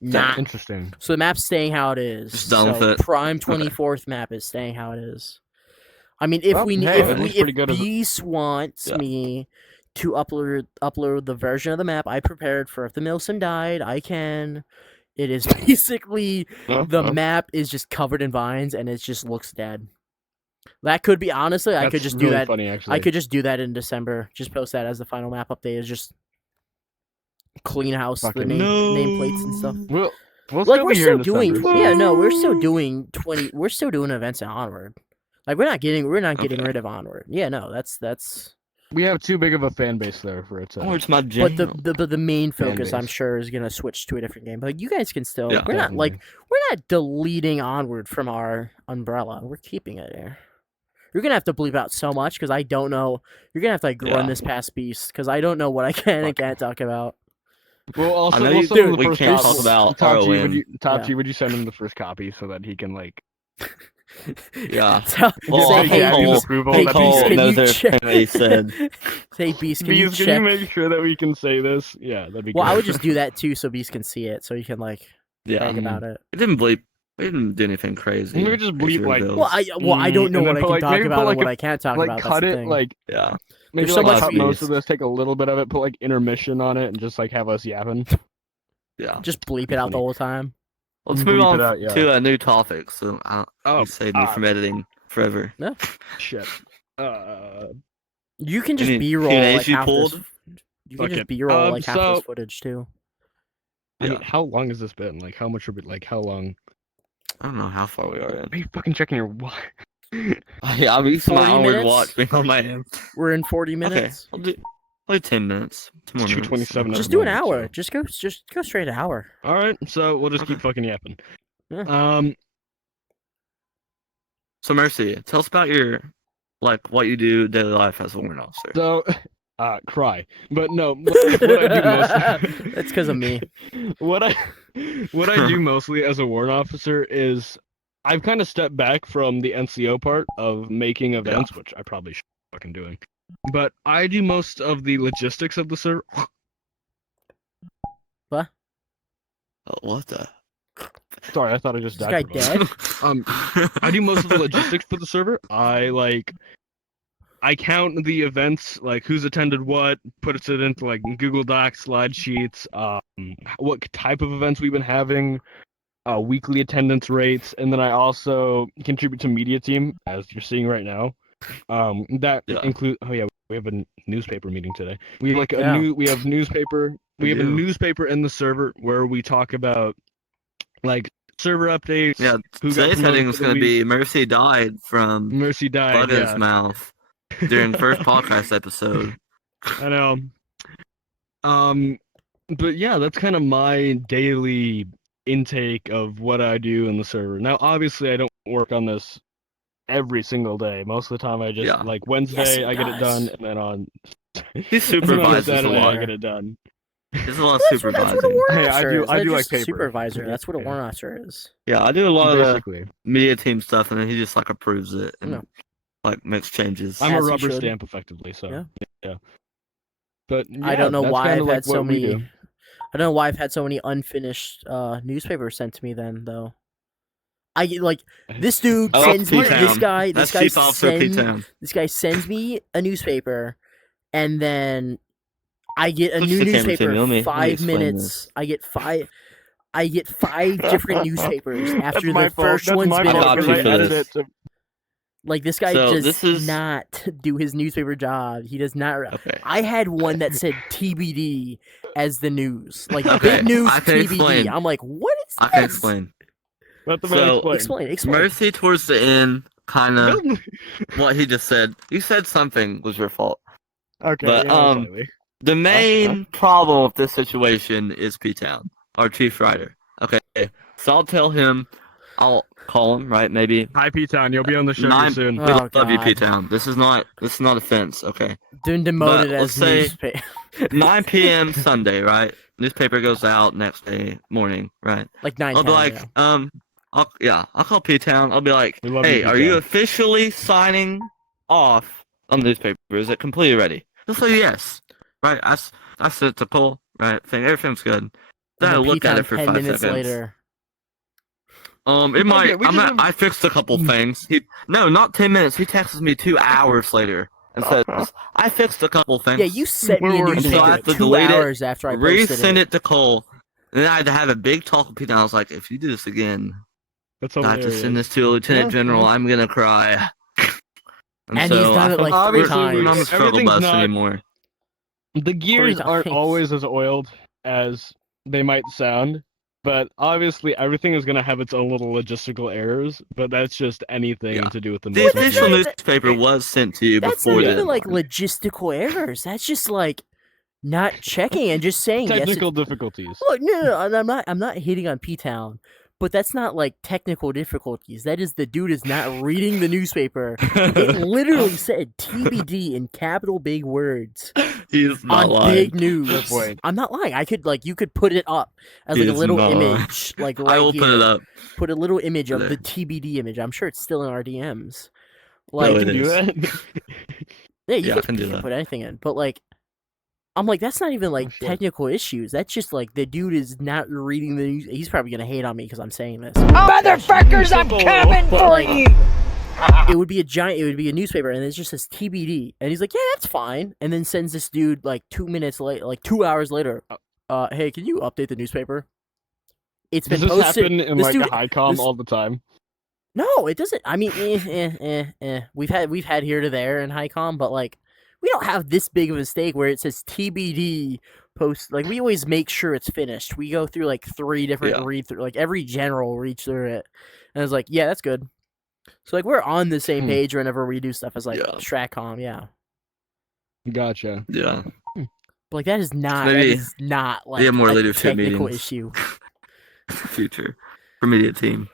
not. Interesting. So the map's staying how it is. Just done with So it. Prime Okay. 24th map is staying how it is. I mean, if Well, we hey, if at we least pretty if good as a- Beast wants Yeah. me to upload the version of the map I prepared for if the Milsim died, I can. It is basically the map is just covered in vines and it just looks dead. That could be honestly, I could That's just do really that. Funny, actually. I could just do that in December. Just post that as the final map update. Is just clean house the Fucking nameplates and stuff. We'll Like still we're be here still in doing, December, yeah, so- no, we're still doing we're still doing events in Onward. Like we're not getting Okay. rid of Onward. Yeah, no, that's. We have too big of a fan base there for it to. Onward's my jam. But the main Fan focus, I'm base. sure, is gonna switch to a different game. But you guys can still. Yeah. We're not like Definitely. we're not deleting Onward from our umbrella. We're keeping it there. You're gonna have to bleep out so much because I don't know. You're gonna have to like Yeah. run this past Beast because I don't know what I can and Fuck. can't talk about. Well, also, I know we'll you- send him dude, the we first can't copy. talk about Tachi, ROM. would you, would you send him the first copy so that he can like Yeah. So, Well, say, I hey, Cole- Beast, approval. hey, That'd be Beast, great. can knows you everything check? that he said. Say, Beast, can you Beast, can you check? make sure that we can say this? Yeah, that'd be Well, great. I would just do that too, so Beast can see it, so he can like Yeah. brag about it. He didn't bleep. He didn't do anything crazy. Maybe just crazy bleep, like- reveals. Well, I don't know and what then I put, can like, talk maybe put, about and like, what a- I can't talk like about. cut That's the it, thing. like yeah. maybe There's so like much cut beef. most of this, take a little bit of it, put like intermission on it, and just like have us yapping. Yeah. Just bleep it out the funny. whole time. Let's Bleep move it on out, yeah. to a new topic. So you saved me ah. from editing forever. Shit. You can just Any B-roll Q&As like you half pulled? this. You Fuck can just it. B-roll like half this So- footage too. I mean, Yeah. how long has this been? Like, how much? Like, how long? I don't know how far we are in. Are you fucking checking your watch? Yeah, I'm used to my 40 own minutes? watch being on my hand. We're in 40 Okay, minutes. I'll do like 10 minutes. 2 more minutes. 2:27 at Just the do an moment, hour. so- Just go straight an hour. All right, so we'll just keep Okay. fucking yapping. Yeah. So Mercy, tell us about your what you do daily life as a warrant officer. So, cry. But no, what I do mostly. It's 'cause of me. What I do mostly as a warrant officer is I've kind of stepped back from the NCO part of making events, which I probably should be fucking doing. But I do most of the logistics of the server. What? Oh, what the? Sorry, I thought I just This died. guy for a moment. dead? I do most of the logistics for the server. I count the events, like who's attended what, puts it into like Google Docs, slide sheets, what type of events we've been having, weekly attendance rates, and then I also contribute to media team, as you're seeing right now. That Yeah. include. Oh yeah, we have a newspaper meeting today. We have like Yeah. we have newspaper. We have a do. newspaper in the server where we talk about like server updates. Yeah, Who got today's promoted heading for is the going to week. be Mercy died from Mercy died. blood in Yeah. his mouth during first podcast episode. I know. But yeah, that's kind of my daily intake of what I do in the server. Now, obviously, I don't work on this every single day. Most of the time, I just Yeah. like Wednesday, he I get it done, does. and then on He supervises a Saturday, I lot. get it done. There's a lot of That's what a supervising. warrant Hey, I officer do- is. I They're do like just a paper. supervisor. That's what a Yeah. warrant officer is. Yeah, I do a lot of Basically, media team stuff, and then he just approves it and No. makes changes. I'm a As he rubber should. stamp, effectively. So Yeah. yeah. But I yeah, don't know that's why kinda I've like had so what we many. do. I don't know why I've had so many unfinished newspapers sent to me. Then though, I get like this dude Oh, sends me P-Town. this guy. That's This guy Chief Officer sends P-Town. this guy sends me a newspaper, and then I get a Switch new the camera to newspaper. me. Let me 5 explain minutes. this. I get five different newspapers after the first That's one's my been fault, fault, 'cause because I I approved. edit this. it to- Like this guy So does this is- not do his newspaper job. He does not. Okay. I had one that said TBD as the news, like Okay, big news I can TBD. explain. I'm like, what is I can this? explain. Let the man So- explain. Explain. Mercy towards the end, kind of No. what he just said. You said something was your fault. Okay, But, yeah, slightly. The main problem with this situation is P-Town, our chief writer. Okay, so I'll tell him, I'll call him, right? Maybe. Hi, P-Town. You'll be on the show Nine- soon. We Oh, love you, God. P-Town. This is not offense, okay? Been demoted But as let's say- newspaper. 9 p.m. Sunday, right? Newspaper goes out next day morning, right? Like 9. I'll be like, I'll call P-Town. I'll be like, We love you, hey, are you P-Town. officially signing off on the newspaper? Is it completely ready? He'll say yes, right? I said it to Cole, right? Think everything's good. Then I look at it for 10 5 minutes seconds. later. It might. Okay, we just have- I fixed a couple things. No, not 10 minutes. He texts me 2 hours later and says, "I fixed a couple things." Yeah, you sent me a We're working newspaper So I have to 2 delete it, hours after I posted resend it. it to Cole. And then I had to have a big talk with Peter. I was like, "If you do this again, That's I have to hilarious. send this to a lieutenant Yeah, general. yeah. I'm gonna cry." And he's done it, like, 3 Obviously, times. We're not on the struggle Everything's bus not- anymore. The gears aren't times. always as oiled as they might sound, but obviously everything is going to have its own little logistical errors, but that's just anything Yeah. to do with the The Well, that's official not- newspaper was sent to you That's before not that. even like logistical errors. That's just like not checking and just saying yes. technical difficulties. Look, no, and I'm not hating on P-Town, But that's not like technical difficulties. That is the dude is not reading the newspaper. It literally said TBD in capital big words He's not on lying. big news. Good point. I'm not lying. I could like you could put it up as He like a is little not lying. image, like right I will here. put it up. Put a little image of There. the TBD image. I'm sure it's still in our DMs. No, Like, it Can you is. do that? yeah, you Yeah, I can do can that. put anything in. But like, I'm like, that's not even like shit. technical issues. That's just like the dude is not reading the news. He's probably gonna hate on me because I'm saying this. Motherfuckers, I'm coming But, for like, you! It would be a newspaper, and it just says TBD, and he's like, yeah, that's fine, and then sends this dude like 2 minutes late, like 2 hours later, hey, can you update the newspaper? It's been Does this posted. happen in this like dude- a HiCom this- all the time? No, it doesn't. I mean, We've had here to there in HiCom, but like, we don't have this big of a mistake where it says TBD post. Like, we always make sure it's finished. We go through like 3 different Yeah. read through, like every general reads through it, and it's like, yeah, that's good. So like, we're on the same Hmm. page whenever we do stuff as like Yeah. Stratcom, yeah. Gotcha. Yeah. But like, that is not Maybe like have more a leadership technical meetings. issue. Future. For media team.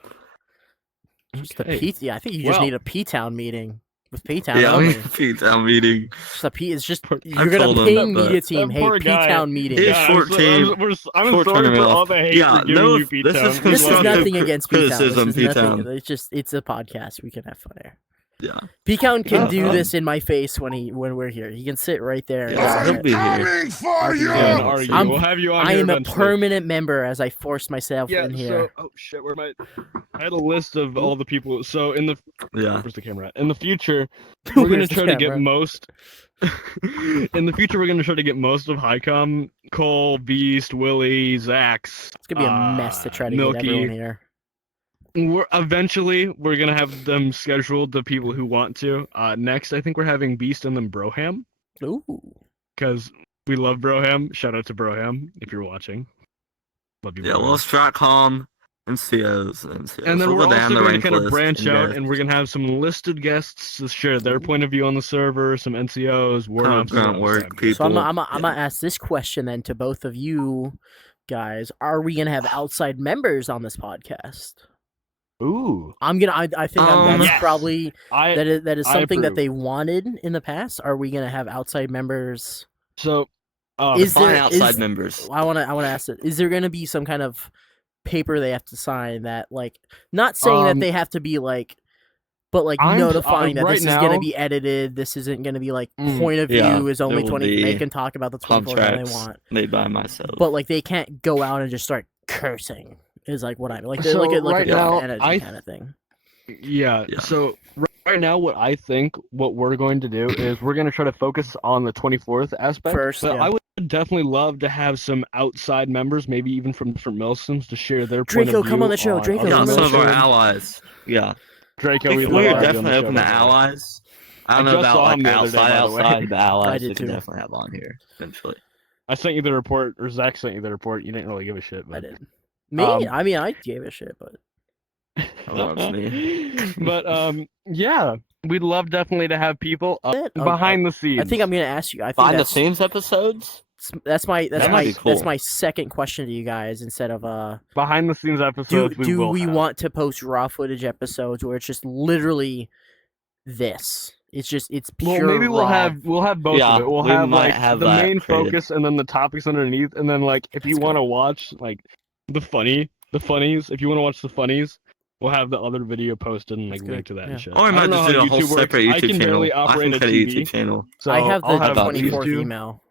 Just a Okay. I think you just Well. need a P-Town meeting with P-Town Yeah, only. P-Town meeting. Just a P. It's just I've you're gonna told him ping that, media but- team. That Hey, poor guy. P-Town meeting. He's Yeah, short team. I'm Short sorry term for off. all the hate Yeah, for giving no, you this P-Town. is This is constructive nothing against P-Town. This criticism, is nothing. P-Town. It's a podcast. We can have fun here. Yeah. P-Town can Yeah, do fun. this in my face when we're here. He can sit right there. and Yeah, say he'll it. be here. Coming for you! Yeah, and argue. I'm- We'll have you on I here am a eventually. permanent member as I force myself Yeah, in here. so shit, where my I had a list of all the people. So in the Yeah. where's the camera at? In the future, we're gonna Where's the try to get camera? most. In the future, we're gonna try to get most of HiCom, Cole, Beast, Willie, Zax. It's gonna be a mess to try to Milky. get everyone here. We're gonna have them scheduled the people who want to. Next, I think we're having Beast and then Broham Ooh. because we love Broham. Shout out to Broham if you're watching. Love you. Yeah, Broham. well, Stratcom, NCOs, NCOs. And then We'll we're go down also the going to rank kind of list branch out, guess. and we're going to have some listed guests to share their point of view on the server, some NCOs, word Kind of ups, and all grunt that work stuff. people. So I'm Yeah. gonna ask this question then to both of you guys: are we gonna have outside members on this podcast? Ooh, I think that's Yes. probably I that is I something that approve. they wanted in the past. Are we gonna have outside members? so Is Define there- outside is- members. I wanna ask it. Is there gonna be some kind of paper they have to sign that like not saying that Um, they have to be like, but like I'm- notifying that right this is gonna now- be edited. This isn't gonna be like Mm, point of yeah, view is there only will 20. They be can talk about the 24 that they Contracts want. made by myself. But like they can't go out and just start cursing. Is like what I like. So, like a right now, profanity I- kind of thing. yeah. Yeah. So right now, what I think what we're going to do is we're going to try to focus on the 24th aspect. First, but yeah. I would definitely love to have some outside members, maybe even from different Milsims, to share their point Draco, of come view on the show, Draco, other yeah, come on some the of our show. allies. Yeah. Draco, We we'd love are to have you on definitely the open to show, by the way. allies. I don't I know just about saw like him the other day, by the way. outside, but I allies did we can too. definitely have on here eventually. I sent you the report, or Zach sent you the report. You didn't really give a shit. But... I did. Me? I mean, I gave a shit, but Oh, that was me. But yeah, we'd love definitely to have people It? Oh, behind the scenes. I think I'm gonna ask you. I think Behind the that's, scenes episodes? that's my That might be that's cool. my second question to you guys. Instead of behind the scenes do episodes. do we have. want to post raw footage episodes where it's just literally this? It's Well, pure. maybe we'll raw. have both Yeah, of it. We'll we have might like have the that main created. focus and then the topics underneath, and then like if you That's want to watch like the funnies, if you want to watch the funnies, we'll have the other video posted and like That's link good, to that yeah. and shit. Or I might don't know just do how a whole YouTube works. separate YouTube I can channel. barely I operate can a create a TV, YouTube channel. so I have I'll the have about these 24th two- email.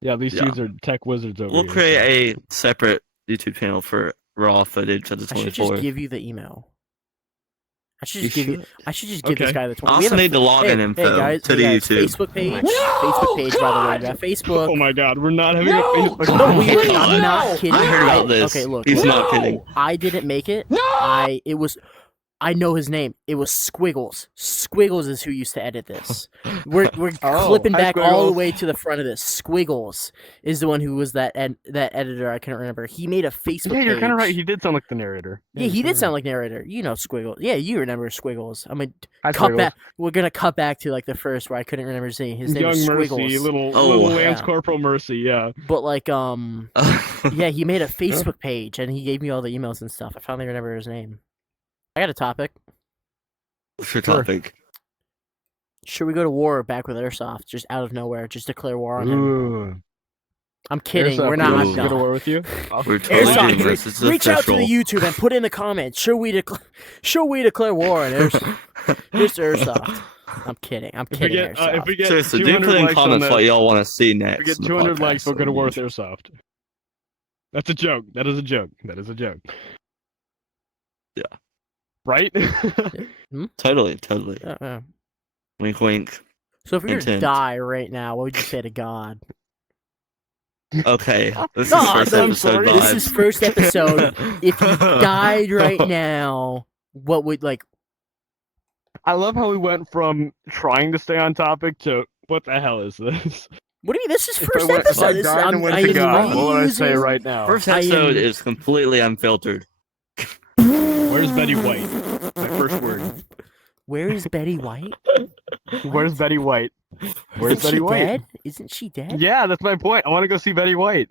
Yeah, these Yeah. dudes are tech wizards over We'll here. create so- a separate YouTube channel for raw footage of the I should just 24th. give you the email. I should You just give you. should. I should just give this Okay. guy the 20. I we also have a need the login hey, info guys, to the guys, YouTube. Facebook page. No, Facebook page, by the way. God! We got Facebook. Oh my god, we're not having No! a Facebook. No, we, Please, I'm not no! kidding. I heard about this. Okay, look. He's look. not kidding. I didn't make it. No! It was I know his name. It was Squiggles. Squiggles is who used to edit this. We're Oh, clipping hi, back all the Squiggles. way to the front of this. Squiggles is the one who was that editor. I couldn't remember. He made a Facebook Yeah, you're kind of right. page. He did sound like the narrator. Yeah, he did sound like narrator. You know Squiggles. Yeah, you remember Squiggles. I mean, Hi, cut Squiggles. back. We're gonna cut back to like the first where I couldn't remember his name. His name Young was Mercy, Squiggles. little Oh. Lance Yeah. Corporal Mercy. Yeah. But like, yeah, he made a Facebook page and he gave me all the emails and stuff. I finally remember his name. I got a topic. What's your Sure. topic? Should we go to war back with Airsoft, just out of nowhere, just declare war on him? Ooh. I'm kidding. Airsoft, We're you not. want I'm us to go to done. war with you? We're totally Airsoft, doing this. It's reach out to the official. YouTube and put in the comments. Should we declare war on Airsoft? Mr. Airsoft. I'm kidding. I'm If we kidding. get Airsoft. if we get Seriously, do 200 put in likes on comments this, what y'all want to see if next. we get in the 200 likes, podcast, we'll go to that'd war be with Airsoft. That's a joke. That is a joke. That is a joke. Yeah. Right? Totally. Wink, wink. So if we were to Intent. die right now, what would you say to God? Okay, this No, is first I'm episode sorry. This vibes. is first episode. If you died right now, what would like? I love how we went from trying to stay on topic to what the hell is this? What do you mean? This is If first I went, if I episode. This is, died and I'm, went I to am God, what would I say reusing- right now? First I episode am- is completely unfiltered. Where's Betty White? My first word. Where is Betty White? Where's Betty White? Where's Isn't Betty she White? dead? Isn't she dead? Yeah, that's my point. I want to go see Betty White.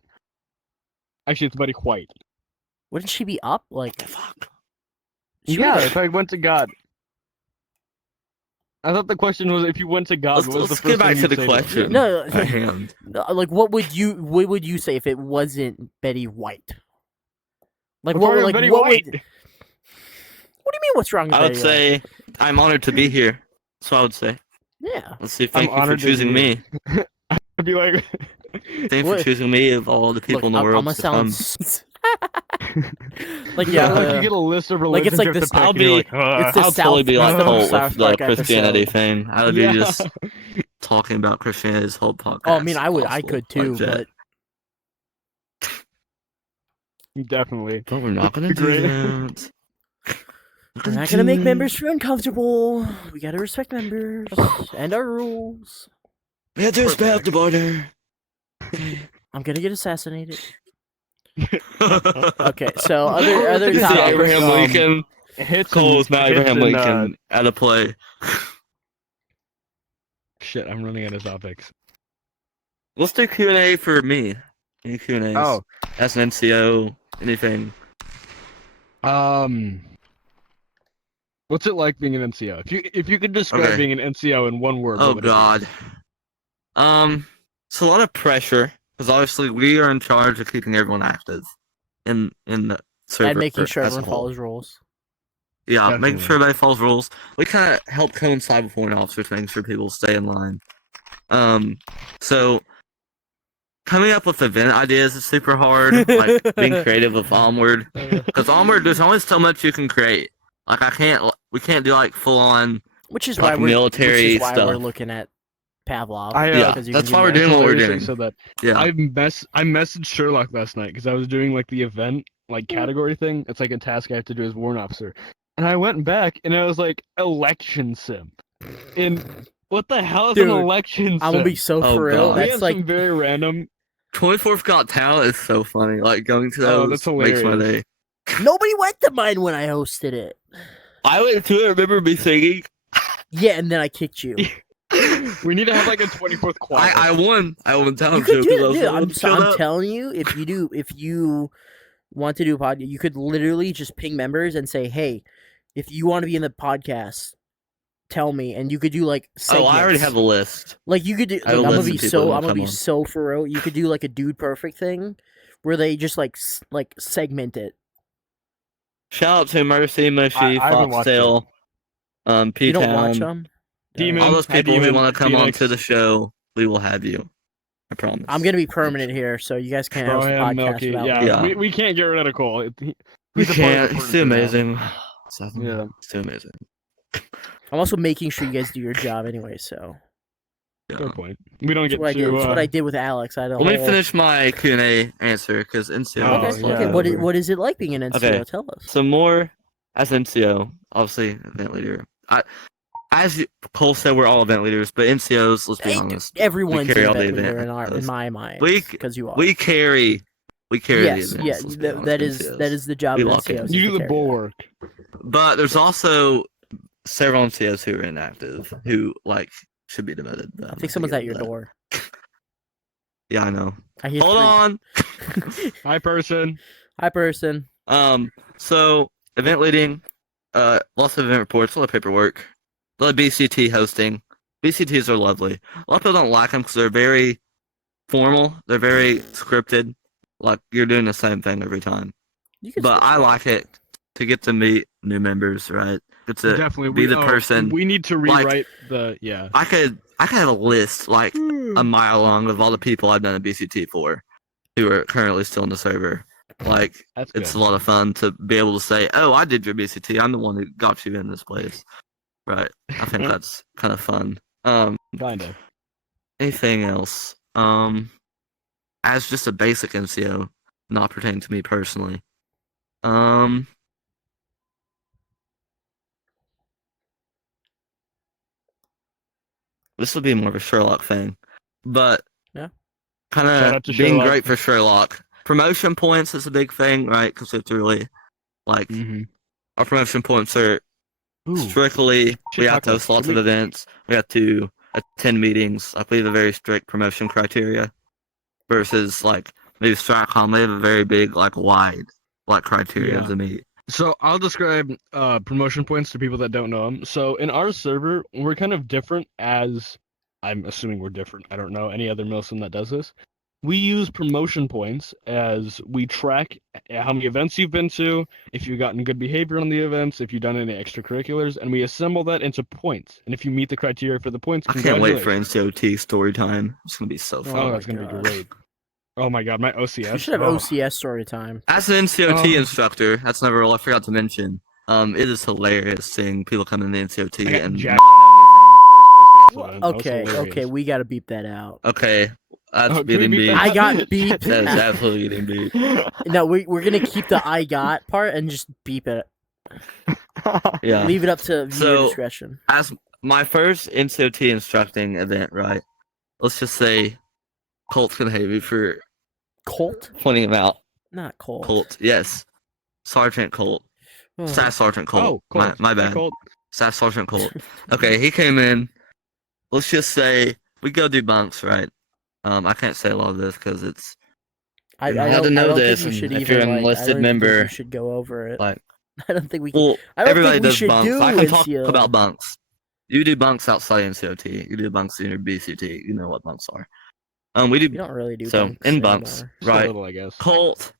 Actually, it's Betty White. Wouldn't she be up? Like, Fuck. Yeah, if I went to God. I thought the question was if you went to God, Let's, what was let's the first get back thing to you'd the say question. No, at hand. like what would you say if it wasn't Betty White? Like We're what? talking Like Betty what? White. What do you mean? What's wrong with I would Betty say I'm honored to be here. That's what I would say. White? Yeah. Let's see. I'm Thank you for honored to choosing be me. I'd be like, Thank you for What? choosing me of all the people Look, in the I'm world gonna to sound come. like yeah, like uh, you get a list of like religions. it's like you have to this- pick, I'll and you're be- like, it's the I'll totally be South on Park- cult South with the Park Christianity episode. thing. I would yeah. be just talking about Christianity this whole podcast. Oh, I mean, I would, if I possible, could too, like that. but Definitely. But we're not gonna do Great. that. we're not gonna make members feel uncomfortable. We gotta respect members and our rules. We have to respect the border. I'm gonna get assassinated. Okay, so other You see topics. Abraham Lincoln. Hits Cole's not hits Abraham and, Lincoln at a play. Shit, I'm running out of topics. Let's do Q&A for me. Any Q&As? Oh, As an NCO, anything. what's it like being an NCO? If you could describe Okay. being an NCO in one word, Oh what would it be? God. It's a lot of pressure because obviously we are in charge of keeping everyone active in the server And making sure as a everyone whole. follows rules. Yeah, Definitely. making sure everybody follows rules. We kind of help coincide with warrant officers to make sure people stay in line. So coming up with event ideas is super hard. Like being creative with Onward, because Onward there's only so much you can create. Like we can't do like full on. Which is Like why we're military which is why we're stuff. looking at Pavlov. Yeah, 'cause you that's can why we're do doing what we're Hilarious doing. that you said that. Yeah, I messaged Sherlock last night because I was doing like the event like category thing. It's like a task I have to do as warrant officer, and I went back and I was like election sim. And what the hell is Dude, an election sim? I'm gonna be so Oh, for real. God. we That's had like some very random. 24th Got Talent is so funny. Like going to Oh, those that's makes my hilarious. day. nobody went to mine when I hosted it. I went to it. Remember me singing? Yeah, and then I kicked you. We need to have like a 24th choir. I won. I won You talent could show do because I it, was dude. the one I'm, that showed I'm up. telling you, if you want to do a podcast, you could literally just ping members and say, "Hey, if you want to be in the podcast, tell me." And you could do like Oh, segments. I already have a list. Like you could do. I have a Look, I'm gonna list be of people so. that I'm gonna come be on. so for real. You could do like a Dude Perfect thing, where they just like segment it. Shout out to Mercy, Moshi, I haven't watched Foxtail, P You don't watch Town. them. Demon. All those Hi, people who Demon. want to come Phoenix. onto the show, we will have you. I promise. I'm gonna be permanent here, so you guys can't host a Broham, podcast Milky. without Yeah, me. Yeah. We can't get rid of Cole. We He's a part of can't. the It's too crew now. amazing. Yeah. It's too amazing. I'm also making sure you guys do your job anyway. So Yeah. Fair point. We don't that's get what I did. to. That's what I did with Alex. I had a Let me whole- finish my Q&A answer because NCO. Oh, Okay, is yeah. okay. like- What is it like being an NCO? Okay. Tell us. So more as NCO, obviously event leader. Cole said, we're all event leaders, but NCOs, let's be honest, Everyone's carry an all the event leader event in my mind. we- Because you are. we carry yes, the yeah, events. Let's be honest, that NCOs. is the job We of lock in. NCOs. is You to do the carry bulwark. But there's also several NCOs who are inactive who should be demoted. I think someone's at your door. Yeah, I know. I hear Hold on. Hi, person. Hi, person. So event leading, lots of event reports, a lot of paperwork, a lot of BCT hosting. BCTs are lovely. A lot of people don't like them because they're very formal. They're very scripted. Like you're doing the same thing every time. You can But switch I it up. like it to get to meet new members, right? Get to Definitely. be the person. We need to rewrite the yeah. I could have a list like a mile long of all the people I've done a BCT for who are currently still in the server. Like That's it's a good. lot of fun to be able to say, "Oh, I did your BCT. I'm the one who got you in this place." Right. I think that's kind of fun. Kind of. Anything else? As just a basic NCO, not pertaining to me personally. This would be more of a Sherlock thing, but Yeah. kind Shout of out to being Sherlock. great for Sherlock. Promotion points is a big thing, right? Because it's really like Mm-hmm. our promotion points are Ooh. strictly we have to Chicago. host lots of We- events. We have to attend meetings. Like we have a very strict promotion criteria versus like maybe Stratcom. They have a very big wide criteria Yeah. to meet. So I'll describe promotion points to people that don't know them. So in our server, we're kind of different as I'm assuming we're different. I don't know any other Milsim that does this. We use promotion points as we track how many events you've been to, if you've gotten good behavior on the events, if you've done any extracurriculars, and we assemble that into points. And if you meet the criteria for the points, I can't wait for congratulations. NCOT story time. It's gonna be so fun. Oh, my that's gonna gosh. be great. Oh my god, my OCS. You should have Oh. OCS story time. As an NCOT Oh. instructor, that's another role I forgot to mention. It is hilarious seeing people come in the NCOT I got and jacked. That was Okay, hilarious. okay, we gotta beep that out. okay, that's Oh, can we getting beat beat. that? I got beep. That is absolutely getting beat. No, we're gonna keep the I got part and just beep it. Yeah. Leave it up to viewer So- discretion. As my first NCOT instructing event, right? Let's just say Colt's gonna hate me for Colt? pointing him out. Not Colt. Colt, yes. Sergeant Colt. Oh. Staff Sergeant Colt. Oh, Colt. My Hi, bad. Colt. Staff Sergeant Colt. Okay, he came in. Let's just say we go do bunks, right? I can't say a lot of this because it's I You're allowed don't, to know I don't this, think you should and if even, you're an like, I enlisted don't even think member, you should go over it. like I don't think we can. well, I don't everybody think we does should bunks. do I can talk NCO. about bunks. You do bunks outside NCOT. You do bunks in your BCT. You know what bunks are. We do We don't really do so bunks in bunks, anymore. Just a right? little, I guess. Colt,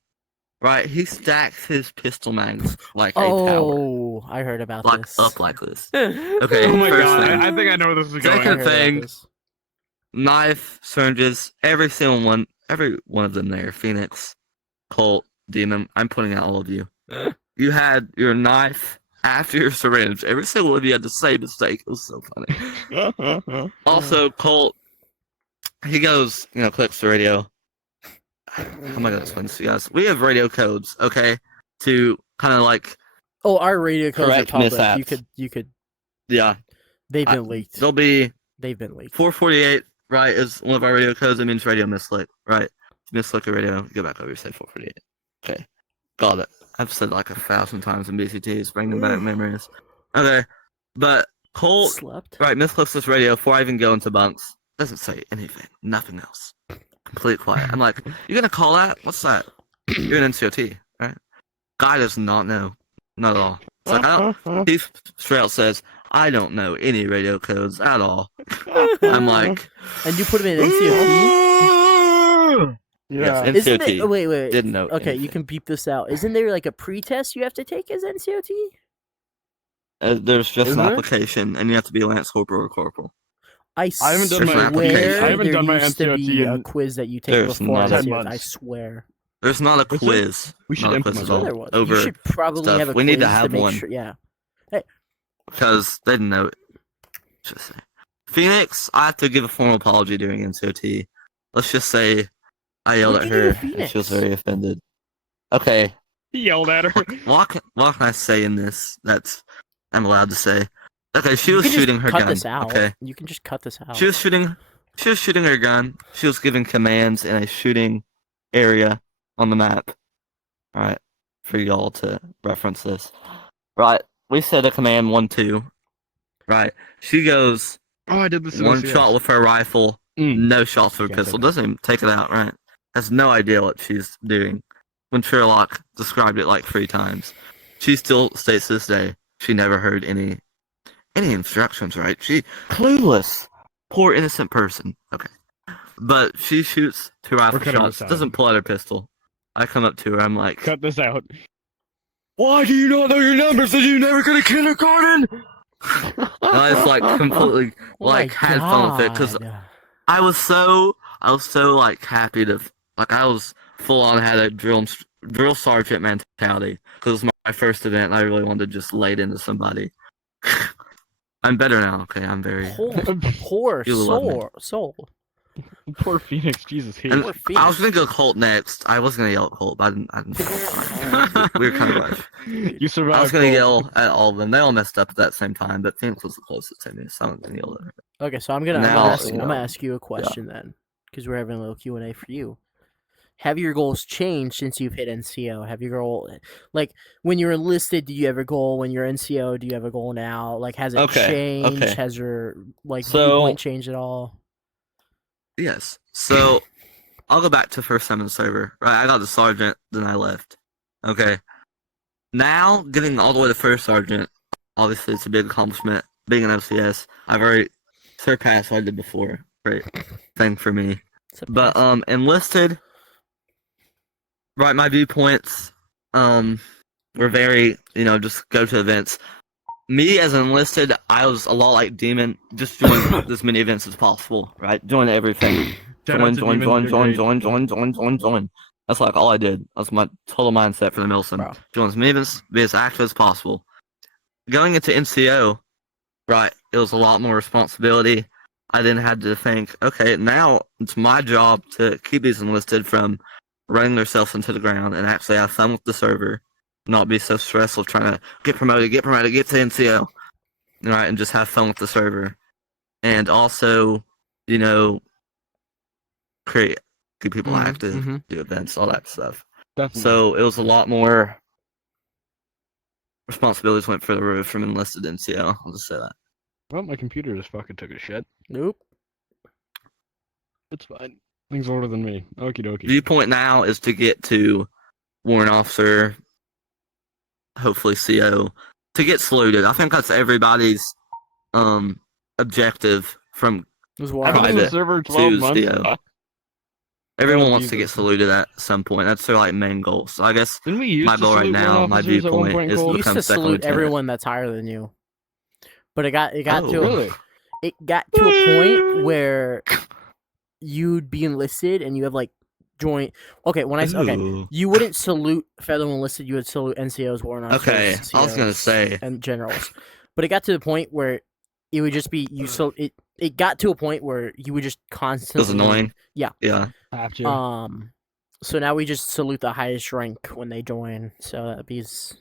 right? He stacks his pistol mags like a tower, Oh, I heard about like this. up like this. okay. Okay, Oh my first god, thing. I think I know where this is Second going. thing- Knife, syringes, every one of them there. Phoenix, Colt, Demon. I'm pointing out all of you. You had your knife after your syringe. Every single one of you had the same mistake. It was so funny. Also, Colt, he goes, clicks the radio. How am I gonna explain this to you guys? We have radio codes, okay, to kind of Oh, our radio codes are Correct public. mishaps. You could. yeah. They've been leaked. There'll be They've been leaked. 448, right, is one of our radio codes. It means radio mislick, right? Mislick a radio, go back over, say 448. Okay, got it. I've said 1,000 times in BCTs, bringing back memories. Okay, but Colt, Slept. right, misclicks this radio before I even go into bunks. Doesn't say anything, nothing else. Complete quiet. I'm like, you gonna call that? What's that? You're an NCOT, right? Guy does not know, not at all. It's like, I don't. He straight out says, I don't know any radio codes at all. I'm like, And you put him in NCOT. yes, Isn't NCOT. it? Wait. Didn't know. Okay, you anything. can beep this out. Isn't there like a pre-test you have to take as NCOT? There's just Isn't an there? application, and you have to be Lance Corporal or Corporal. I haven't done my swear application. I haven't there done my used to NCOT be a in- quiz that you take There's before not. 10 NCOT. I months. swear. There's not a Is there? quiz. We should Not a quiz implement at Sure all. there was. Over You should probably stuff. have a We need to quiz have make one. Sure, yeah. because they didn't know it. Just say. Phoenix, I have to give a formal apology during NCOT. Let's just say I yelled What'd at you do her to and she was Phoenix? very offended. Okay, He yelled at her. What can I say in this that's I'm allowed to say? Okay, she You was can just shooting her cut gun. this out. Okay, You can just cut this out. she was shooting her gun. She was giving commands in a shooting area on the map. All right, for y'all to reference this. Right, we said a command 1-2. Right, she goes Oh, I did this in one OCS. shot with her rifle, no shots with her Can't pistol. take that. Doesn't even take it out. Right, has no idea what she's doing. When Sherlock described it like 3 times, she still states to this day she never heard any instructions. Right, she clueless, poor innocent person. Okay, but she shoots 2 rifle cutting shots. this out. Doesn't pull out her pistol. I come up to her. I'm like, Cut this out. Why do you not know your numbers? Did you never go to kindergarten? and I just like completely Oh my like had fun with it because God. I was so like happy to like I was full on had a drill sergeant mentality because it was my first event and I really wanted to just lay it into somebody. I'm better now. Okay, I'm very. Poor You love me. soul. Poor Phoenix, Jesus. He And Poor I was Phoenix. gonna go Colt next. I was gonna yell at Colt, but I didn't. We were kind of rushed. You survived. I was gonna Colt. yell at all of them. They all messed up at that same time, but Phoenix was the closest to me, so I'm gonna yell at her. Okay, so I'm gonna Now, ask, you I'm gonna know, ask you a question then, because we're having a little Q&A for you. Have your goals changed since you've hit NCO? Have your goal, like when you're enlisted, do you have a goal? When you're NCO, do you have a goal now? Like, has it Okay, changed? okay. Has your So- viewpoint changed at all? Yes. So I'll go back to first time in the server. Right, I got the sergeant, then I left. Okay. Now getting all the way to first sergeant, obviously it's a big accomplishment. Being an OCS, I've already surpassed what I did before. Great thing for me. But enlisted, right, my viewpoints were very, just go to events. Me as an enlisted, I was a lot like Demon, just join as many events as possible, right? Join everything. Shout out Join. to Demon, That's like all I did. That's my total mindset for the Milsim. Bro. Join as many events, be as active as possible. Going into NCO, right, it was a lot more responsibility. I then had to think, okay, now it's my job to keep these enlisted from running themselves into the ground and actually have fun with the server, not be so stressful trying to get promoted, get to NCO, right, and just have fun with the server. And also, keep people Mhm, active, mhm. do events, all that stuff. Definitely. So it was a lot more responsibilities went for the roof from enlisted to NCO. I'll just say that. Well, my computer just fucking took a shit. Nope. It's fine. Things older than me. Okie dokie. Viewpoint now is to get to warrant officer, hopefully CO, to get saluted. I think that's everybody's objective from It was I've wild. been in the private server 12 to months. CO. Everyone Oh, wants to get Jesus. saluted at some point. That's their like main goal. So I guess Didn't we use my to goal right salute now, warrant my officers at one viewpoint point, is Cole? You used become to second salute lieutenant. everyone that's higher than you, but it got Oh, to Really? it got to a point where you'd be enlisted and you have like joint. Okay, when Ooh. you wouldn't salute federal enlisted. You would salute NCOs, warrant officers. Okay, I was gonna COs, say. and generals, but it got to the point where it would just be you. So it got to a point where you would just It constantly. was annoying. Yeah. Yeah. Have to. So now we just salute the highest rank when they join. So that be if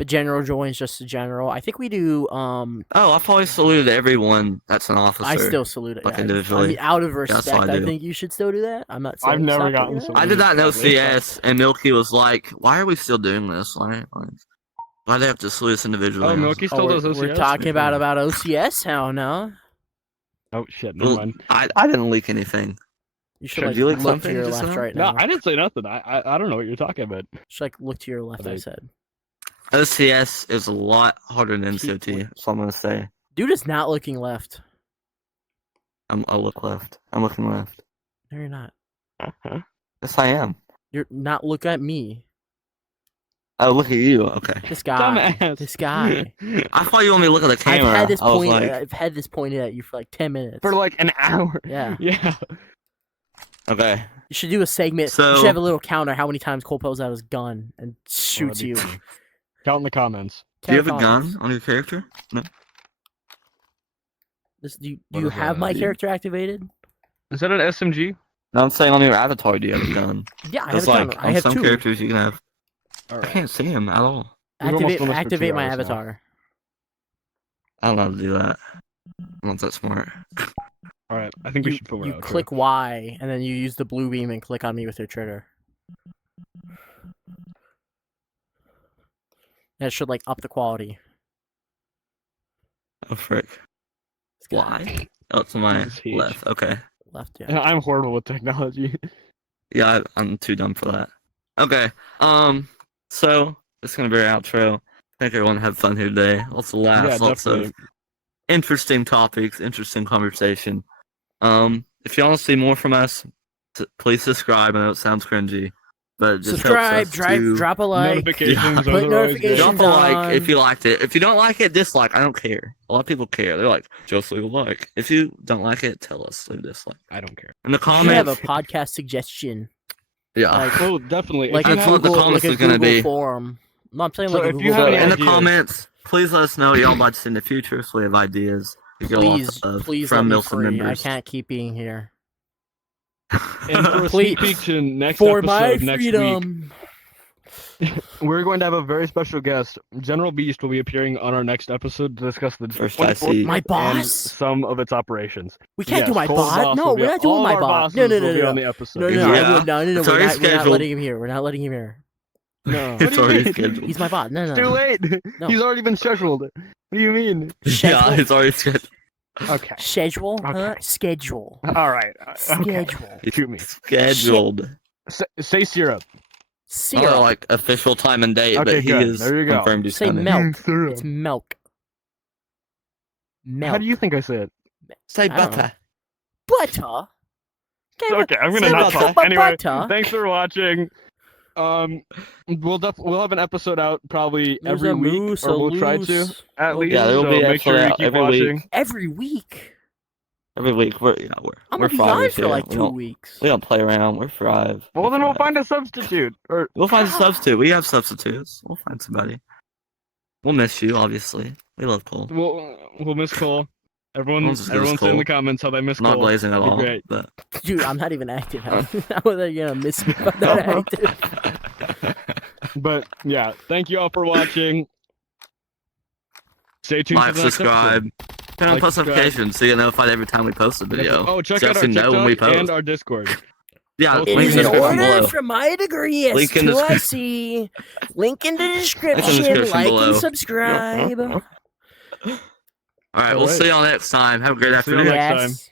a general joins, just a general. I think we do. Oh, I've always saluted everyone that's an officer. I still salute it. like I individually. mean, out of that's respect, what I I do. think you should still do that. I'm not saying I've never stop gotten doing that. saluted. I did that in At least OCS, and Milky was like, "Why are we still doing this? Why do they have to salute us individually?" Oh, I was Milky like, still we're, does OCS? we're talking about OCS now, no? Oh, shit. Never Well, mind. I didn't leak anything. You should Should like you leak look to something your just left now? right No, now. I didn't say nothing. I don't know what you're talking about. Should like look to your left. I Right. said, OCS is a lot harder than NCOT. That's all I'm gonna say. dude is not looking left. I'll look left. I'm looking left. No, you're not. Uh-huh. Yes, I am. You're not. Look at me. Oh, look at you. Okay. This guy. Dumbass. This guy. I thought you want me to look at the camera. I've had this I was point. like, I've had this pointed at you for like 10 minutes. For like an hour. Yeah. Yeah. okay. You should do a segment. You So- should have a little counter how many times Cole pulls out his gun and shoots you. Count in the comments. Do you have a Count gun comments. on your character? No. Do What you is have that? my Yeah. character activated? Is that an SMG? No, I'm saying on your avatar, do you have a gun? Yeah, I have It's a like counter. I on have some two. characters you can have. I Alright. can't see him at all. We've almost Activate done this for 2 activate my hours now. avatar. I don't know how to do that. I'm not that smart. Alright, I think we You, should film you it out. click Y and then you use the blue beam and click on me with your trigger. That should like up the quality. Oh frick. It's good. Why? Oh, it's to my This is huge. left. Okay. Left, yeah. I'm horrible with technology. Yeah, I'm too dumb for that. Okay. So it's gonna be our outro. I think everyone had fun here today. Lots of laughs, Yeah, lots definitely. of interesting topics, interesting conversation. If you want to see more from us, please subscribe. I know it sounds cringy, but it just Subscribe, helps us to drop a like. Notifications. Yeah. those Put are always notifications good. drop a like if on. you liked it. If you don't like it, dislike. I don't care. A lot of people care. They're like, just leave a like. If you don't like it, tell us. Leave a dislike. I don't care. In the You should have a comments, podcast suggestion. yeah. like- Oh, definitely. Like if a you That's have, what the Google, comments like a is gonna Google be. forum. No, I'm saying So like a if Google you have So any forum. in the ideas. comments, please let us know what y'all like to see in the future, so we have ideas. We get a lot Please, of please let from me Milson free. I members. can't keep being here. and for a Please. sneak peek to next For episode my next week, freedom. we're going to have a very special guest. General Beast will be appearing on our next episode to discuss the First I 24th see. My and boss? some of its operations. We can't do Yes, my Cole's bot. boss No, will be we're on- not doing all my of our bot. bosses No, no, will no, be no. on the episode. No, no, Yeah. I would, no, no, no. It's We're already not scheduled. letting him here. We're not letting him here. No. What It's do you already mean? scheduled. He's my bot. No, It's no. too no. late. No. He's already been scheduled. What do you mean? Yeah, it's already scheduled. Okay. Schedule? Huh? Okay. Schedule. All right. Okay. Schedule. Shoot me. Scheduled. Say syrup. Not Syrup. like official time and date, Okay, but he good. is There you go. confirmed he's Say coming. milk. Syrup. It's milk. Milk. How do you think I said? Say I don't know. butter. Butter? Okay, I'm gonna say not butter. talk. Anyway, Butter. thanks for watching. We'll have an episode out probably every week, or we'll try to at Okay. least. Yeah, there will so be an make sure you episode keep out every week. watching. Every week. Every week, we're I'm we're gonna be gone Fridays for here. like we 2 don't, weeks. we don't play around. We're Thrive. Well, then we'll Thrive. find a substitute. Or We'll find a substitute. We have substitutes. We'll find somebody. We'll miss you, obviously. We love Cole. we'll miss Cole. Everyone's as good as Everyone say in Cole. the comments how they miss I'm not Cole. blazing at That'd be all. great. But Dude, I'm not even active. How are they gonna miss me if I'm not active? But yeah, thank you all for watching. Stay tuned like, for the next subscribe, turn on Like, post subscribe. notifications so you get notified every time we post a episode. video. Oh, check So out you our know when we TikTok post. and our Discord. Yeah, Both It link is in in the description order below. from my degree Link in to the I see. Link in the description. description Like below. and subscribe. All right, we'll Alright. see y'all next time. Have a great See y'all afternoon. next time. Yes.